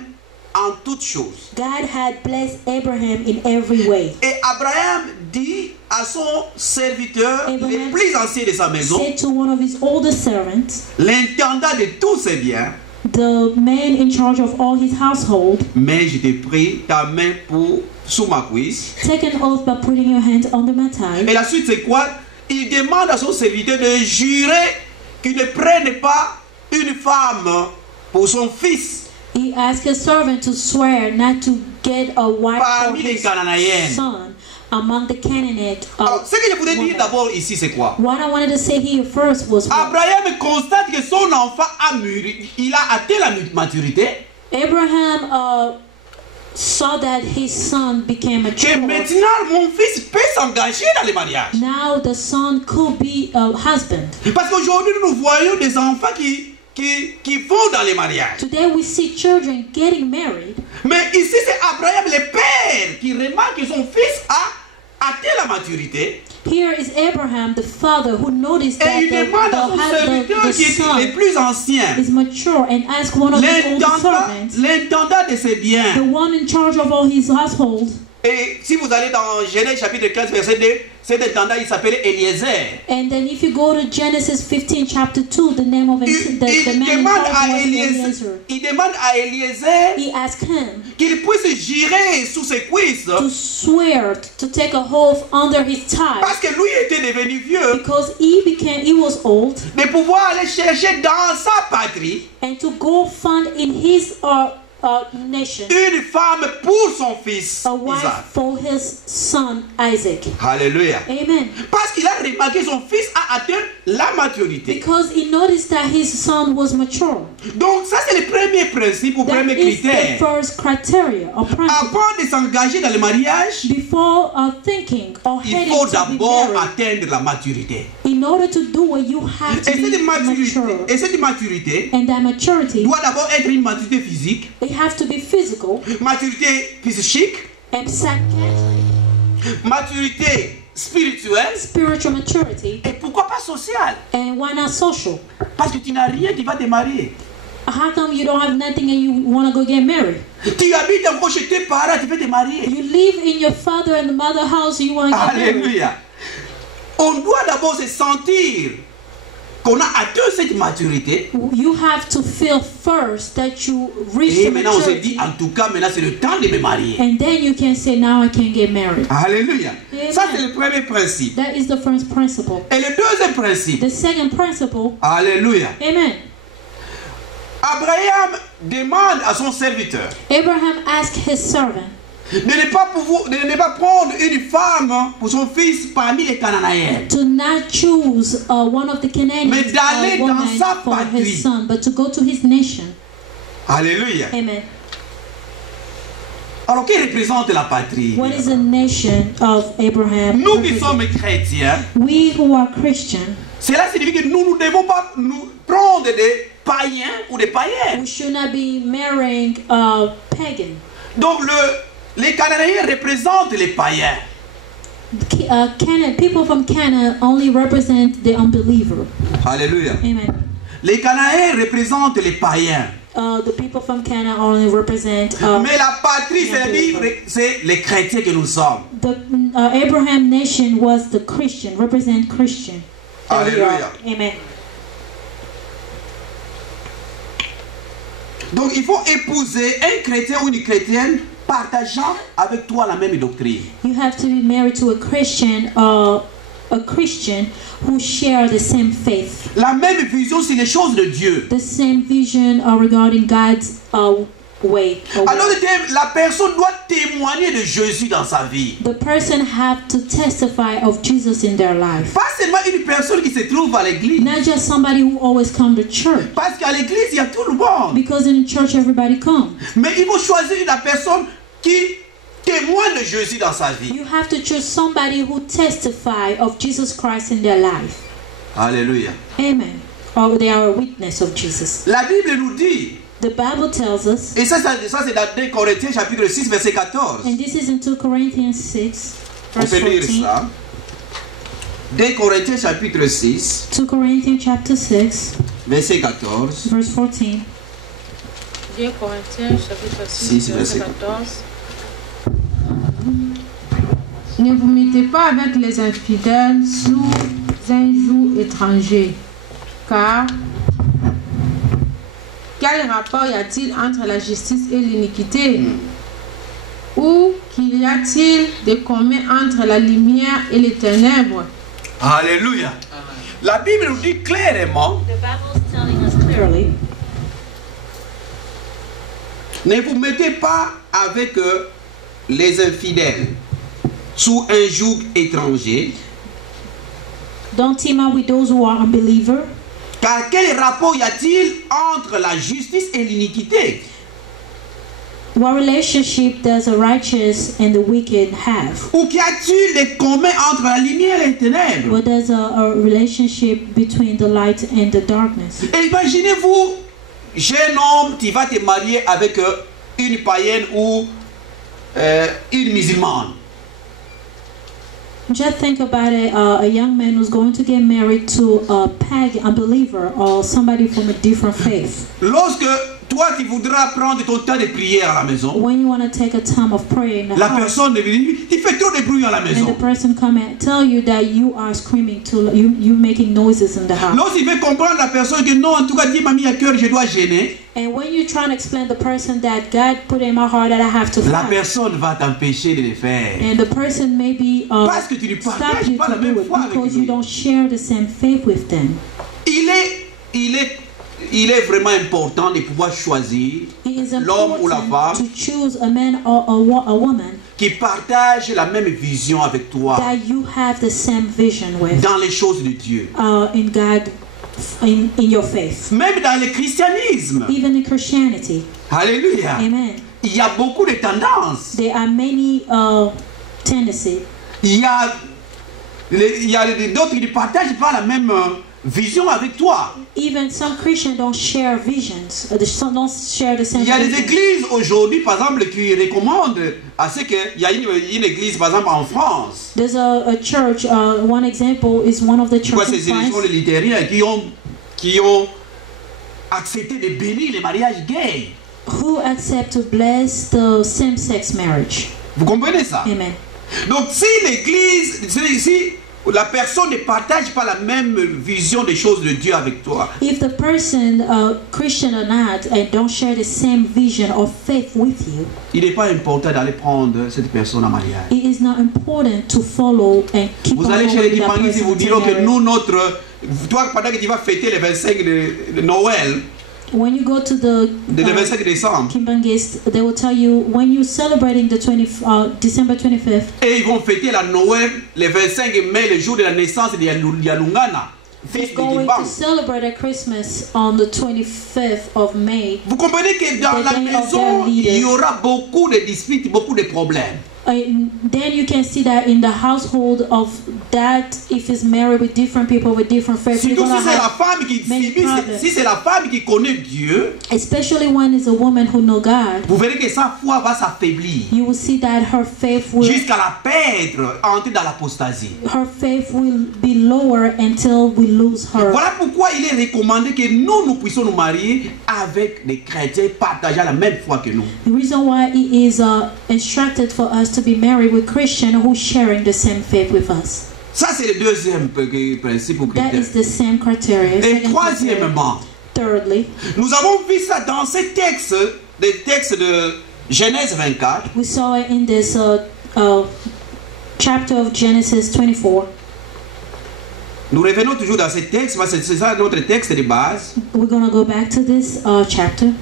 en toutes choses. God had blessed Abraham in every way. Et Abraham dit à son serviteur, Abraham le plus ancien de sa maison, Said to one of his oldest servants, l'intendant de tous ses biens, the man in charge of all his household, mais je t'ai pris ta main sous ma cuisse. take an oath by putting your hand under my thigh. Et la suite c'est quoi? Il demande à son serviteur de jurer qu'il ne prenne pas une femme pour son fils He asked his servant to swear not to get a wife for parmi les his Cananéennes. son among the Canaanites. Alors, ce que je voulais dire d'abord ici, c'est quoi? What I wanted to say here first was Abraham constate que son enfant a mûri, il a atteint la maturité. Abraham saw that his son became Que mature. maintenant mon fils peut s'engager dans le mariage. Now the son could be a husband. Parce qu'aujourd'hui nous voyons des enfants qui vont dans les mariages. Today we see children getting married. Mais ici c'est Abraham le père qui remarque que son fils a atteint la maturité. Here is Abraham, the father, who noticed Et that il demande à son serviteur the qui est le son plus ancien, is mature and ask one of his older servants, l'intendant de ses the biens. one in charge of all his household. Et si vous allez dans Genèse chapitre 15 verset 2, cet intendant il s'appelait Eliezer. And then if you go to Genesis 15 chapter 2, the name of the man in charge was Eliezer. Il demande à Eliezer He asked him qu'il puisse jurer sous ses cuisses to swear to take a oath under his thigh parce que lui était devenu vieux, because he was old, de pouvoir aller chercher dans sa patrie and to go find in his nation. Une femme pour son fils A wife Isaac. for his son Isaac. Alléluia. Amen. Parce qu'il a remarqué que son fils a atteint la maturité. Because he noticed that his son was mature. Donc ça c'est le premier principe ou That premier is the critère. first criteria or principle. Avant de s'engager dans le mariage, Before thinking or il heading faut to be d'abord married, atteindre la maturité. in order to do it, you have to be mature. Et cette maturité And that maturity, doit d'abord être une maturité physique, they have to be physical maturité psychique, and psychiatric, maturité spirituelle spiritual maturity, et pourquoi pas sociale. and why not social? Parce que tu n'as rien, tu vas te marier. How come you don't have nothing and you want to go get married? Tu habites encore chez tes parents, tu vas te marier. You live in your father and mother house, you want to get married. Alléluia. On doit d'abord se sentir qu'on a atteint cette maturité. You have to feel first that you reach Et the maintenant on se dit, maturity, en tout cas, maintenant c'est le temps de me marier. and then you can say, now I can get married. Alléluia. Amen. Ça c'est le premier principe. That is the first principle. Et le deuxième principe. The second principle, Alléluia. amen. Abraham demande à son serviteur Abraham asked his servant de ne pas prendre une femme pour son fils parmi les Cananéens. to not choose one of the Canaanites Mais d'aller woman dans sa for patrie. his son, but to go to his nation. Alléluia. Amen. Alors, qui représente la patrie? What is the nation of Abraham? Nous qui sommes chrétiens, We who are Christian, cela signifie que nous ne devons pas nous prendre des païens ou des païennes. we should not be marrying pagan. Donc, les Cananéens représentent les païens. People from Canaan only represent the unbeliever. Alléluia. Amen. Les Cananéens représentent les païens. The people from Canaan only represent. Mais la patrie, c'est les chrétiens que nous sommes. The Abraham nation was the Christian, represent Christian. that we are. Alléluia. Amen. Donc il faut épouser un chrétien ou une chrétienne partageant avec toi la même doctrine. You have to be married to a Christian who share the same faith, La même vision sur les choses de Dieu. the same vision regarding God's way. Alors la personne doit témoigner de Jésus dans sa vie. The person have to testify of Jesus in their life. Pas seulement une personne qui se trouve à l'église. Not just somebody who always come to church, Parce qu'à l'église, il y a tout le monde. because in church everybody comes. Mais il faut choisir la personne qui témoigne de Jésus dans sa vie. You have to choose somebody who testify of Jesus Christ in their life. Alléluia. Amen. Or they are a witness of Jesus. La Bible nous dit, The Bible tells us, et ça c'est dans 2 Corinthiens chapitre 6 verset 14. and this is in 2 Corinthians 6, On verse peut lire 14. ça. 2 Corinthiens chapitre 6 2 Corinthians chapter 6, verset 14. verse 14. 2 Corinthiens chapitre 6, verset 14. Ne vous mettez pas avec les infidèles sous un joug étranger, car quel rapport y a-t-il entre la justice et l'iniquité? Ou qu'il y a-t-il de commun entre la lumière et les ténèbres? Alléluia. La Bible nous dit clairement, The Bible is telling us clearly, ne vous mettez pas avec les infidèles sous un joug étranger, don't team up with those who are unbelievers. car quel rapport y a-t-il entre la justice et l'iniquité? What relationship does the righteous and the wicked have? Ou qu'y a-t-il de commun entre la lumière et les ténèbres? What does a relationship between the light and the darkness? Et imaginez-vous, jeune homme, tu vas te marier avec une païenne ou une musulmane. Just think about it, a young man who's going to get married to a pagan, unbeliever, or somebody from a different faith. Lorsque toi tu voudras prendre ton temps de prière à la maison, When you want to take a time of prayer in the la house, personne te dit, il fait trop de bruit à la and the maison. person come and tell you that you are screaming to you making noises in the house. Lorsqu'il veut comprendre la personne que non, en tout cas Dieu m'a mis à cœur, je dois gêner, And when you try to explain the person that God put in my heart that I have to la fight, personne va t'empêcher de le faire. and the person maybe Parce que tu ne stop partages you pas la to même do it foi avec because you lui. don't share the same faith with them. Il est il est vraiment important de pouvoir choisir It is l'homme ou la important femme to choose a man or a woman qui partage la même vision avec toi that you have the same vision with dans les choses de Dieu. in God, in your faith. Même dans le christianisme. Even in Christianity. Alléluia. Amen. Il y a beaucoup de tendances. There are many tendencies. Il y a d'autres qui ne partagent pas la même vision avec toi. Even some Christians don't share visions. Don't share the same Il y a des vision. églises aujourd'hui, par exemple, qui recommandent à ce qu'il y a une église, par exemple, en France. There's a church, one example is one of the Pourquoi churches ces in églises France sont les luthériens qui ont accepté de bénir les mariages gays. who accept to bless the same-sex marriage. Vous comprenez ça? Amen. Donc si l'église, si la personne ne partage pas la même vision des choses de Dieu avec toi, If the person, Christian or not, and don't share the same vision or faith with you, il n'est pas important d'aller prendre cette personne en mariage. it is not important to follow and keep Vous on allez chez following les that Kipanguis, ils vous person diront to que marry. nous, toi, pendant que tu vas fêter le 25 de Noël, When you go to the le 25 décembre, Kimbangist, they will tell you when you're celebrating the December 25th, et ils vont fêter la Noël le 25 mai, le jour de la naissance de Yalungana, fils they're de going Liban. to celebrate a Christmas on the 25th of May. Vous comprenez que dans The la day of maison, their leader. il y aura beaucoup de disputes, beaucoup de problèmes. Then you can see that in the household of that, if he's married with different people with different faiths, you're Surtout gonna si c'est la have, femme qui many problems. si c'est la femme qui connaît Dieu, especially when it's a woman who know God, vous verrez que sa foi va s'affaiblir you will see that her faith will jusqu'à la perdre, entrer dans l'apostasie. be lower until we lose her. Voilà pourquoi il est recommandé que nous puissions nous marier avec des chrétiens partageant la même foi que nous. The reason why it is instructed for us to be married with Christians who sharing the same faith with us. Ça, c'est le deuxième principe ou That critère. is the same criteria. Et Second criteria. troisièmement, Thirdly, nous avons vu ça dans ces textes, des textes de Genèse 24. we saw it in this chapter of Genesis 24. Nous revenons toujours dans ces textes, parce que c'est ça notre texte de base. We're going to go back to this chapter.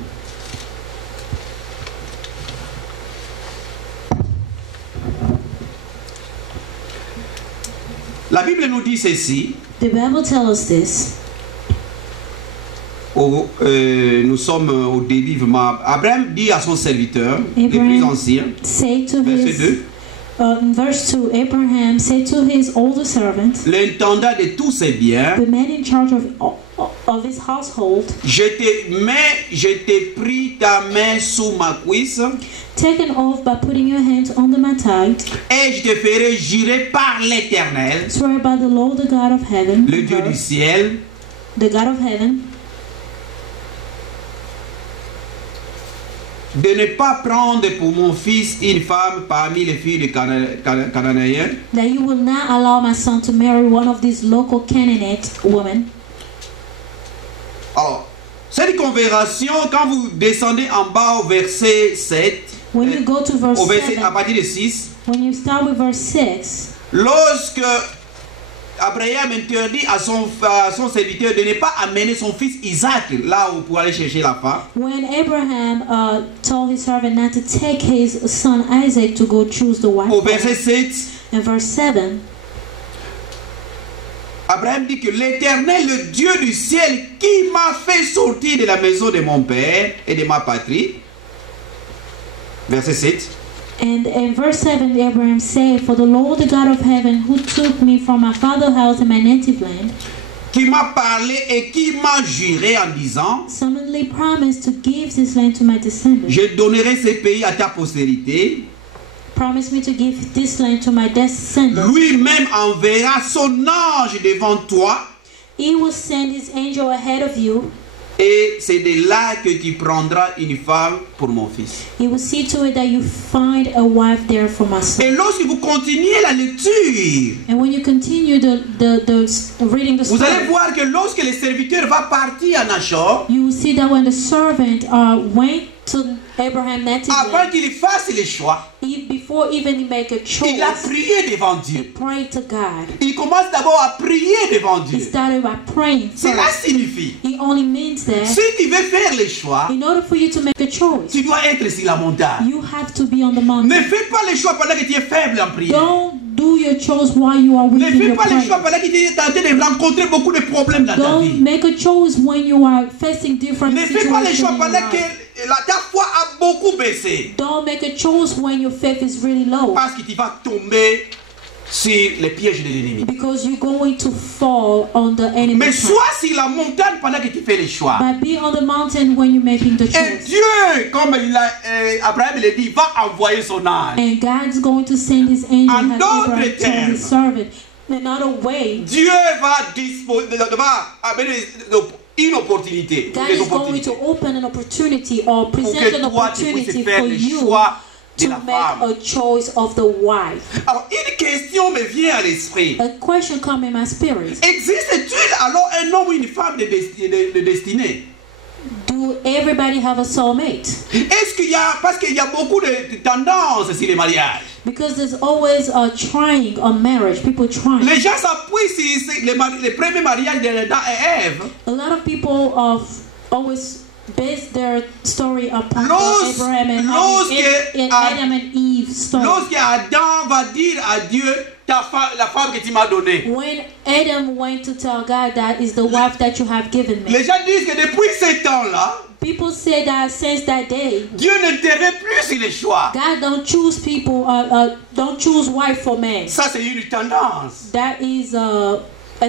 La Bible nous dit ceci. The Bible tells us this. Nous sommes au début vraiment. Abraham dit à son serviteur, le plus Abraham ancien, say to verset his 2, in verse 2, Abraham said to his older servant, l'intendant de tous ses biens, the man in charge of his household, je t'ai pris ta main sous ma cuisse, take an oath by putting your hands under my thigh, et je te ferai jurer par l'Éternel, swear by the Lord, the God of heaven, le Dieu du ciel, the God of heaven, de ne pas prendre pour mon fils une femme parmi les filles de Cananéens, that you will not allow my son to marry one of these local Canaanite women. Alors, cette conversation, quand vous descendez en bas au verset 7, When you go to verse au verset, 7, à partir de 6, when you start with verse 6, lorsque Abraham interdit à son serviteur de ne pas amener son fils Isaac là où pour aller chercher la femme, when Abraham told his servant not to take his son Isaac to go choose the wife, au verset 7, in verse 7, Abraham dit que l'Éternel, le Dieu du ciel, qui m'a fait sortir de la maison de mon père et de ma patrie, verset 7, and in verse 7 Abraham said, for the Lord the God of heaven who took me from my father's house and my native land, qui m'a parlé et qui m'a juré en disant, solemnly promised to give this land to my descendants, je donnerai ce pays à ta postérité, promised me to give this land to my descendants. lui-même enverra son ange devant toi, He will send his angel ahead of you. et c'est de là que tu prendras une femme pour mon fils. He will see to it that you find a wife there for my son. Et lorsque vous continuez la lecture, And when you continue the reading the vous allez story, voir que lorsque le serviteur va partir en Achor, you will see that when the servant went to Abraham native avant land, qu'il fasse les choix, before even he make a choice, il a prié devant he Dieu. prayed to God. Il commence d'abord à prier devant He Dieu. started by praying Cela first. signifie, It only means that si tu veux faire les choix, in order for you to make a choice, tu dois être sur la montagne. you have to be on the Ne mountain. fais pas les choix pendant que tu es faible en prière. Don't do your choice while you are Ne weak in fais your pas les choix prayer. pendant que tu es en train de rencontrer beaucoup de problèmes dans ta Don't vie. make a choice when you are facing different Ne fais pas les situations choix in your pendant que life. ta foi a beaucoup baissé. Don't make a choice when your faith is really low, Parce que tu vas tomber sur les pièges de l'ennemi. because you're going to fall on the Mais enemy's trap. sois sur la montagne pendant que tu fais les choix. But be on the mountain when you're making the Et choice. Dieu, comme Abraham l'a dit, va envoyer son ange. And God's going to send his angel En as d'autres Abraham told termes, his servant. Another way, Dieu va amener une opportunité. God Des is going opportunités. to open an opportunity or Pour present que an toi, tu puisses opportunity faire for le you choix de to la make femme. a choice of the wife. Alors, une question me vient à l'esprit. A question come in my spirit. Existe-t-il alors un homme ou une femme de destinée? Do everybody have a soulmate? Est-ce qu'il y a, parce qu'il y a beaucoup de tendances sur les mariages. Because there's always a trying on marriage. People trying. Les gens s'appuient sur les premiers mariages d'Adam et Ève. A lot of people always base their story upon Abraham and Adam and Eve's story. Lorsque Adam va dire à Dieu, la femme que tu m'as donnée. When Adam went to tell God that is the wife that you have given me. Les gens disent que depuis ce temps-là, People say that since that day, Dieu n'intervient plus sur les choix. God don't choose people, don't choose wife for men. Ça, c'est une tendance. That is a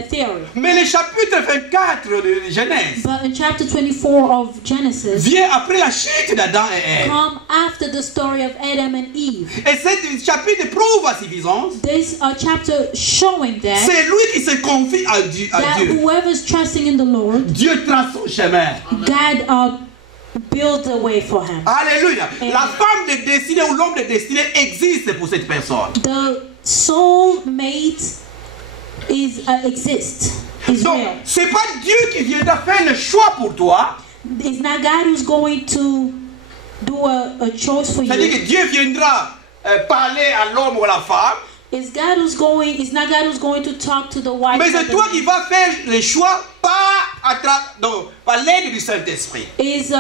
theory. Mais le chapitre 24 de Genèse But in chapter 24 of Genesis, vient après la chute d'Adam et Ève. come after the story of Adam and Eve. Et ce chapitre prouve à suffisance. This chapter showing that, C'est lui qui se confie à Dieu. that whoever's trusting in the Lord, Dieu trace son chemin. God builds a way for him. Alléluia. Amen. La femme de destinée ou l'homme de destinée existe pour cette personne. The soulmate exists. Is Donc, real. c'est pas Dieu qui viendra faire le choix pour toi. It's not God who's going to do a choice for C'est-à-dire you. que Dieu viendra parler à l'homme ou à la femme. It's not God who's going to talk to the wife. Mais or c'est the toi man. qui vas faire le choix par l'aide du Saint-Esprit. Is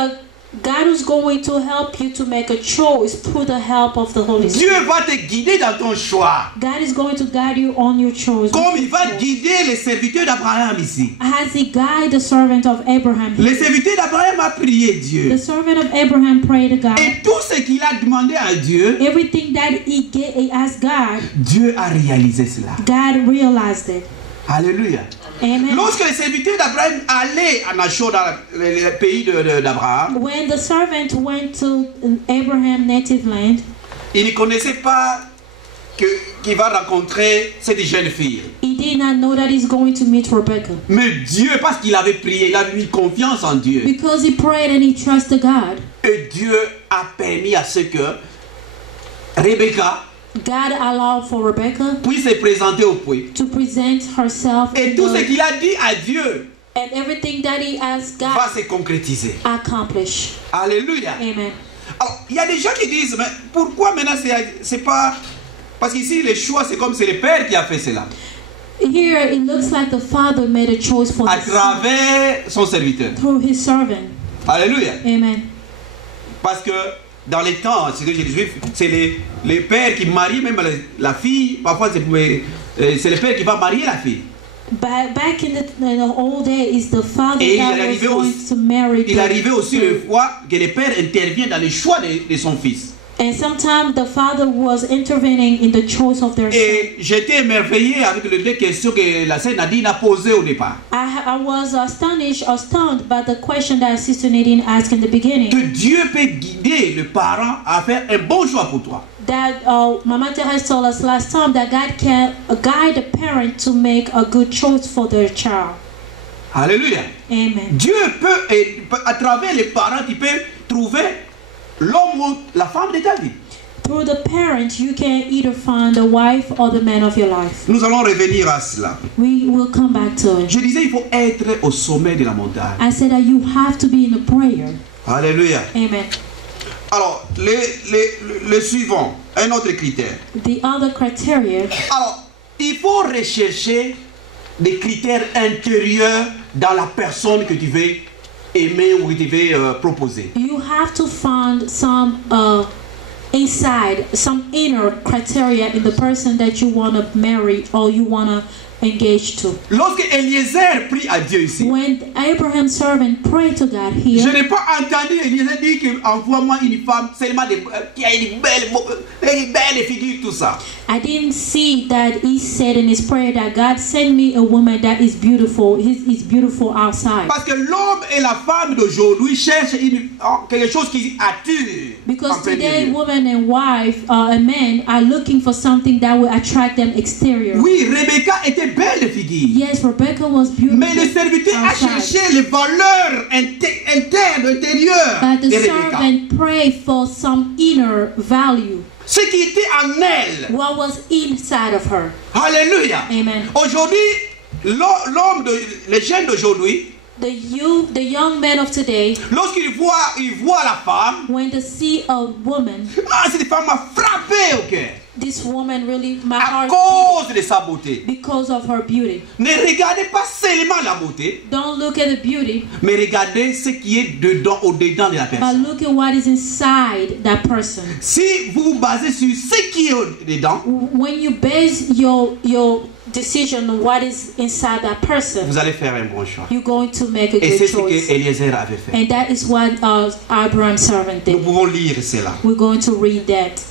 God who's going to help you to make a choice through the help of the Holy Dieu Spirit. va te guider dans ton choix. God is going to guide you on your choice. Comme il va guider les serviteurs d'Abraham ici. As he guided the servant of Abraham. Les serviteurs d'Abraham a prié Dieu. The servant of Abraham prayed to God. Et tout ce qu'il a demandé à Dieu, Everything that he asked God, Dieu a réalisé cela. God realized it. Alléluia. Amen. Lorsque les serviteurs d'Abraham allaient à Nachor dans le pays d'Abraham, When the servant went to Abraham's native land, ils ne connaissaient pas qu'il va rencontrer cette jeune fille. he did not know that he's going to meet Rebecca. Mais Dieu, parce qu'il avait prié, il avait mis confiance en Dieu. Because he prayed and he trusted God, Et Dieu a permis à ce que Rebecca God allowed for Rebecca puisse se présenter au puits. to present herself Et in tout ce the, qu'il a dit à Dieu and everything that he asked va God se concrétiser. accomplish. Alléluia. Amen. Alors, il y a des gens qui disent, mais pourquoi maintenant c'est pas... Parce qu'ici, le choix, c'est comme c'est le Père qui a fait cela. Here it looks like the father made a choice for À the son travers son serviteur. through his servant. Alléluia. Amen. Parce que dans les temps, c'est les Juifs, c'est les pères qui marient même la fille. Parfois, c'est le père qui va marier la fille. Back in the old day, is the father Et that was going to marry il arrivait aussi the, le fois que le père intervient dans le choix de son fils. and sometimes the father was intervening in the choice of their son. Et j'étais émerveillé avec les deux questions que la sœur Nadine a posées au départ. I was stunned by the question that Sister Nadine asked in the beginning. Que Dieu peut guider le parent à faire un bon choix pour toi. That Mama Teresa told us last time that God can guide the parent to make a good choice for their child. Alléluia. Amen. Dieu peut, à travers les parents, tu peux trouver l'homme ou la femme de ta vie. Through the parent, you can either find the wife or the man of your life. Nous allons revenir à cela. We will come back to it. Je disais, il faut être au sommet de la montagne. I said that you have to be in a prayer. Alléluia. Amen. Alors, le suivant, un autre critère. The other criteria, Alors, il faut rechercher des critères intérieurs dans la personne que tu veux aimer ou que tu veux proposer. you have to find some inside, some inner criteria in the person that you want to marry or you want to engage to. Lorsque Eliezer prie à Dieu ici, When Abraham's servant prayed to God je here, n'ai pas entendu Eliezer dire qu'envoie-moi une femme seulement qui a une belle figure, tout ça. I didn't see that he said in his prayer that God send me a woman that is beautiful. Is beautiful outside. Parce que l'homme et la femme d'aujourd'hui cherchent quelque chose qui attire. Because en premier today, lieu. woman and wife, a man are looking for something that will attract them exterior. Oui, Rebecca était belle de figure. Yes, Rebecca was beautiful Mais le serviteur a outside. cherché les valeurs internes, intérieures But de the Rebecca. servant prayed for some inner value. Ce qui était en elle. What was inside of her. Alléluia. Amen. Aujourd'hui, les jeunes d'aujourd'hui, The young men of today, lorsqu'ils voient la femme, when they see a woman, cette femme m'a frappé au cœur. this woman really, my À heart cause de sa beauté. beat because of her beauty. Ne regardez pas seulement la beauté, Don't look at the beauty, mais regardez ce qui est dedans, au-dedans de la but personne. look at what is inside that person. Si vous vous basez sur ce qui est au-dedans, When you base your decision on what is inside that person, vous allez faire un bon choix. you're going to make a Et good c'est ce choice. que Eliezer avait fait. And that is what Abraham's servant Nous did. pouvons lire cela. We're going to read that.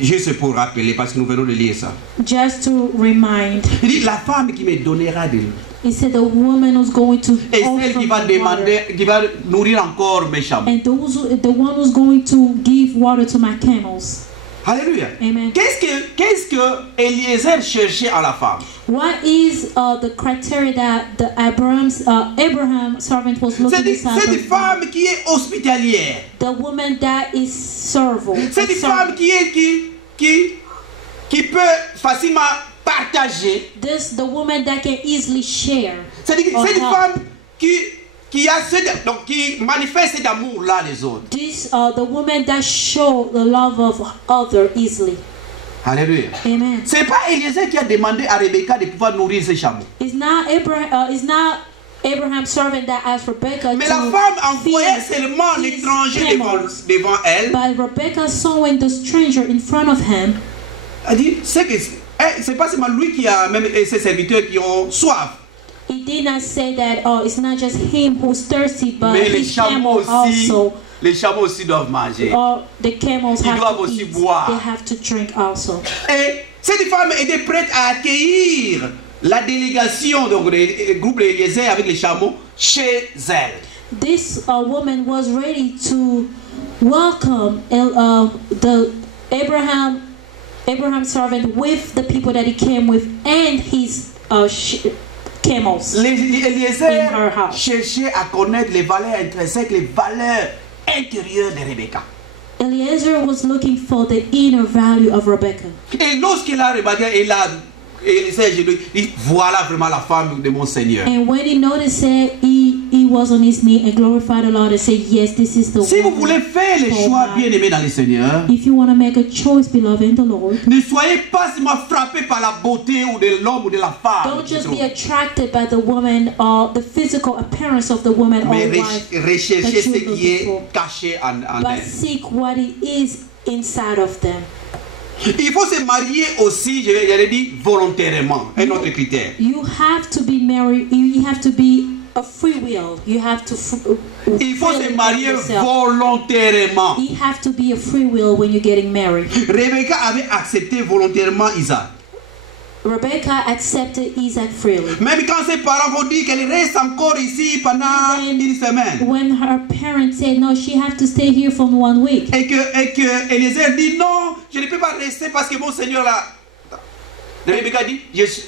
Juste pour rappeler, parce que nous venons de lire ça. Just to remind, Il dit, la femme qui me donnera de l'eau. he said the woman who's going to Et offer celle qui me va water. demander, qui va nourrir encore mes chameaux. And the one who's going to give water to my camels. Alléluia. Amen. Qu'est-ce que Eliezer cherchait à la femme? What is the criteria that the Abraham servant was looking inside C'est une of? femme qui est hospitalière. The woman that is servile. C'est une femme qui peut facilement partager. This the woman that can easily share. C'est une or help. femme qui manifeste cet amour-là les autres. This the woman that show the love of other easily. Alléluia. Amen. C'est pas Eliezer qui a demandé à Rebecca de pouvoir nourrir ses chameaux. It's not Abraham's servant that asked Rebecca Mais to la femme envoyait feed seulement his l'étranger camels. devant elle. But Rebecca sawing the stranger in front of him. Elle dit, c'est pas seulement lui qui a même ses serviteurs qui ont soif. He did not say that it's not just him who's thirsty, but Mais les his chameaux camel aussi, also. les chameaux aussi doivent manger. The camels Ils have doivent to aussi eat. boire. They have to drink also. Et cette femme était prête à accueillir la délégation donc le groupe de Eliezer avec les chameaux chez elle. This woman was ready to welcome the Abraham servant with the people that he came with and his camels. Eliezer In her house. cherchait à connaître les valeurs intrinsèques, les valeurs intérieures de Rebecca. Eliezer was looking for the inner value of Rebecca. Et lorsqu'il a remarqué, Eliezer dit, voilà vraiment la femme de mon Seigneur. And when he noticed it, he was on his knee and glorified the Lord and said, yes, this is the Si vous woman voulez faire les for choix my- bien aimés dans le Seigneur, If you want to make a choice, beloved in the Lord, ne soyez pas seulement frappé par la beauté ou de l'homme ou de la femme. don't just be attracted by the woman or the physical appearance of the woman or Mais wife, recherchez that ce you're qui est looking for. caché en but elle. seek what it is inside of them. Il faut se marier aussi, j'allais dire, volontairement. Un autre critère. You have to be married. You have to be a free will. You have to. Il faut se freely marier yourself. volontairement. You have to be a free will when you're getting married. Rebecca avait accepté volontairement Isaac. Rebecca accepted Isaac freely. Même quand ses parents vont dire qu'elle reste encore ici pendant une semaine. When her parents said no, she have to stay here for 1 week. Et que Eliezer dit non, je ne peux pas rester parce que mon Seigneur là. Rebecca dit,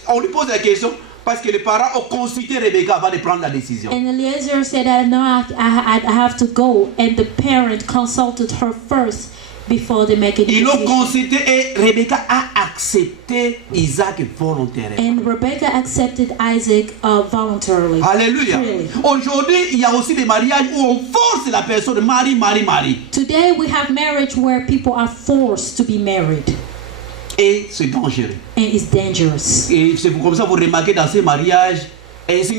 on lui pose la question parce que les parents ont consulté Rebecca avant de prendre la décision. And Eliezer said, no, I have to go. And the parent consulted her first before they make a Ils l'ont decision. consulté et Rebecca a accepté Isaac volontairement. And Rebecca accepted Isaac voluntarily. Alléluia. Really. Aujourd'hui, il y a aussi des mariages où on force la personne marie. Today we have marriage where people are forced to be married. Et c'est dangereux. And it's dangerous. Et c'est comme ça que vous remarquez dans ces mariages. Et c'est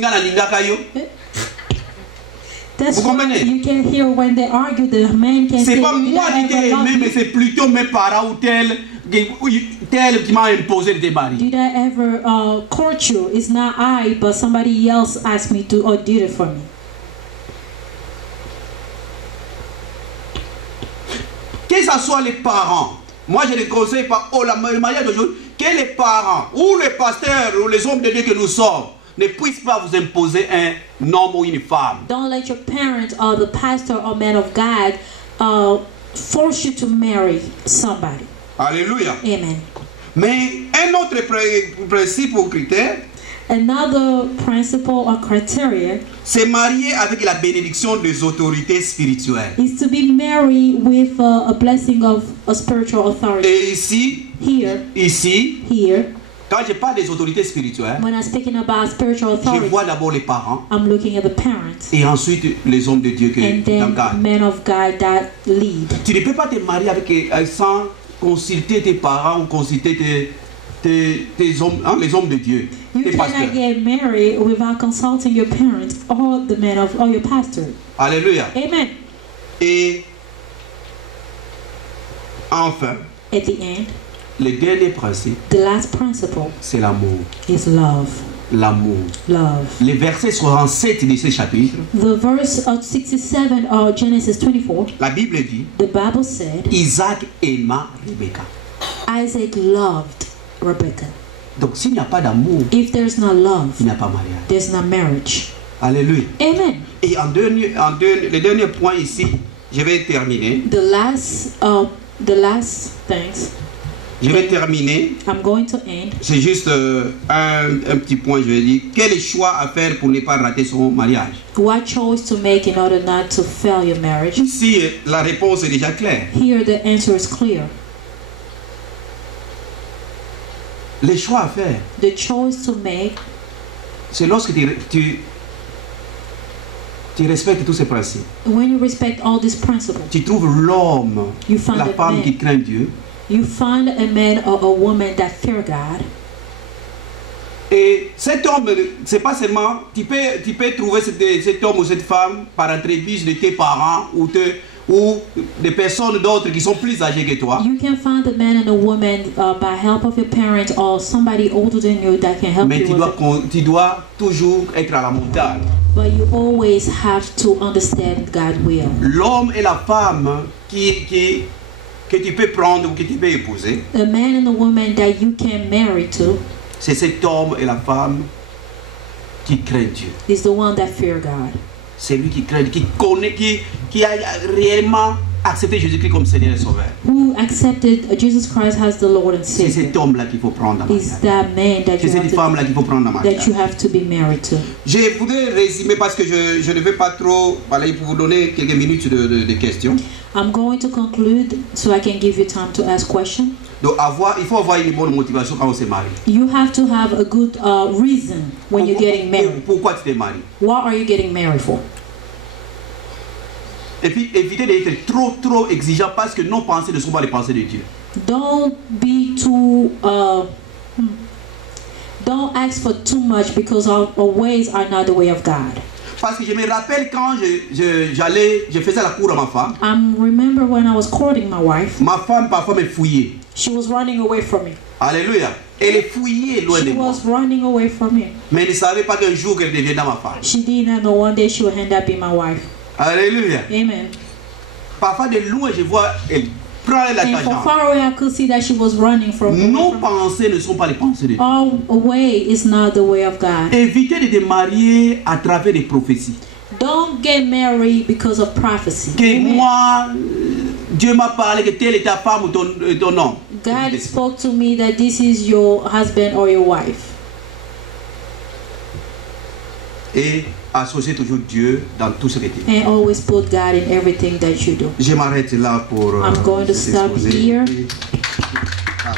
That's Vous comprenez? what you can hear when they argue. The man can say, pas moi qui t'ai aimé, mais c'est plutôt mes parents ou tel qui m'a imposé de te marier. did I ever court you? It's not I, but somebody else asked me to or did it for me. Que ce soit les parents, moi je ne conseille pas le mariage d'aujourd'hui, que les parents ou les pasteurs ou les hommes de Dieu que nous sommes ne puissent pas vous imposer un homme ou une femme. Don't let your parents or the pastor or man of God force you to marry somebody. Alléluia. Amen. Mais un autre principe ou critère, Another principle or criteria c'est marier avec la bénédiction des autorités spirituelles. is to be married with a blessing of a spiritual authority. Et ici, Here, quand je parle des autorités spirituelles, when I'm speaking about spiritual je authority, vois d'abord les parents I'm looking at the parents et ensuite les hommes de Dieu qui and then t'encadrent. men of God that lead. Tu ne peux pas te marier sans consulter tes parents ou consulter tes hommes, les hommes de Dieu, You tes cannot pasteurs. get married without consulting your parents or the men of or your pastor. Alléluia. Amen. Et enfin, At the end, le dernier principe, the last principle c'est l'amour. is love. L'amour. Love. Les versets 67 de ce chapitre, The verse of 67 of Genesis 24, la Bible dit, the Bible said, Isaac aima Rebecca. Isaac loved Rebecca. Donc s'il n'y a pas d'amour, If there's no love, il n'y a pas mariage. there's no marriage. Alléluia. Amen. Et le dernier point ici, je vais terminer. The last things Je vais terminer. I'm going to end. C'est juste un petit point, je vais dire. Quel choix à faire pour ne pas rater son mariage? What choice to make in order not to fail your marriage? Ici, la réponse est déjà claire. Here the answer is clear. Les choix à faire, The choice to make c'est lorsque tu respectes tous ces principes. when you respect all these principles. Tu trouves l'homme, You find la a femme man. qui craint Dieu. You find a man or a woman that fear God. Et cet homme, c'est pas seulement, tu peux trouver cet homme ou cette femme par entreprise de tes parents ou des personnes d'autres qui sont plus âgées que toi. You can find a man and a woman by help of your parents or somebody older than you that can help Mais you with it. tu dois toujours être à la montagne. But you always have to understand God's will. L'homme et la femme que tu peux prendre ou que tu peux épouser, A man and a woman that you can marry to c'est cet homme et la femme qui craint Dieu. is the one that fear God. C'est lui qui craint, qui connaît, qui a réellement accepté Jésus-Christ comme Seigneur et Sauveur. Who accepted Jesus Christ as the Lord and C'est cet Savior. homme-là qu'il faut prendre en Is mariage. that man that C'est cette femme-là qu'il faut prendre en mariage. that you have to be married to. Je voudrais résumer parce que je ne vais pas trop parler pour vous donner quelques minutes de questions. I'm going to conclude so I can give you time to ask questions. Donc il faut avoir une bonne motivation quand on se marie. You have to have a good reason when you're getting married. Pourquoi tu te maries? What are you getting married for? Et puis éviter d'être trop exigeant parce que nos pensées ne sont pas les pensées de Dieu. Don't be too don't ask for too much because our ways are not the way of God. Parce que je me rappelle quand je faisais la cour à ma femme. I remember when I was courting my wife, Ma femme parfois me fouillait. she was running away from me. Alléluia. Elle est fouillée loin de She moi. was running away from me. Mais elle ne savait pas qu'un jour qu'elle deviendra ma femme. She didn't know one day she would end up being my wife. Alléluia. Amen. Parfois de loin je vois elle prend la And from tangente. far away, I could see that she was running from me. Nos pensées ne sont pas les pensées de Dieu. Our way is not the way of God. Évitez de te marier à travers des prophéties. Don't get married because of prophecy. Que Amen. moi, Dieu m'a parlé que telle est ta femme ou ton homme. God spoke to me that this is your husband or your wife. Et associez toujours Dieu dans tout ce que tu fais. And always put God in everything that you do. Je m'arrête là pour I'm going to stop exposer. here. Ah,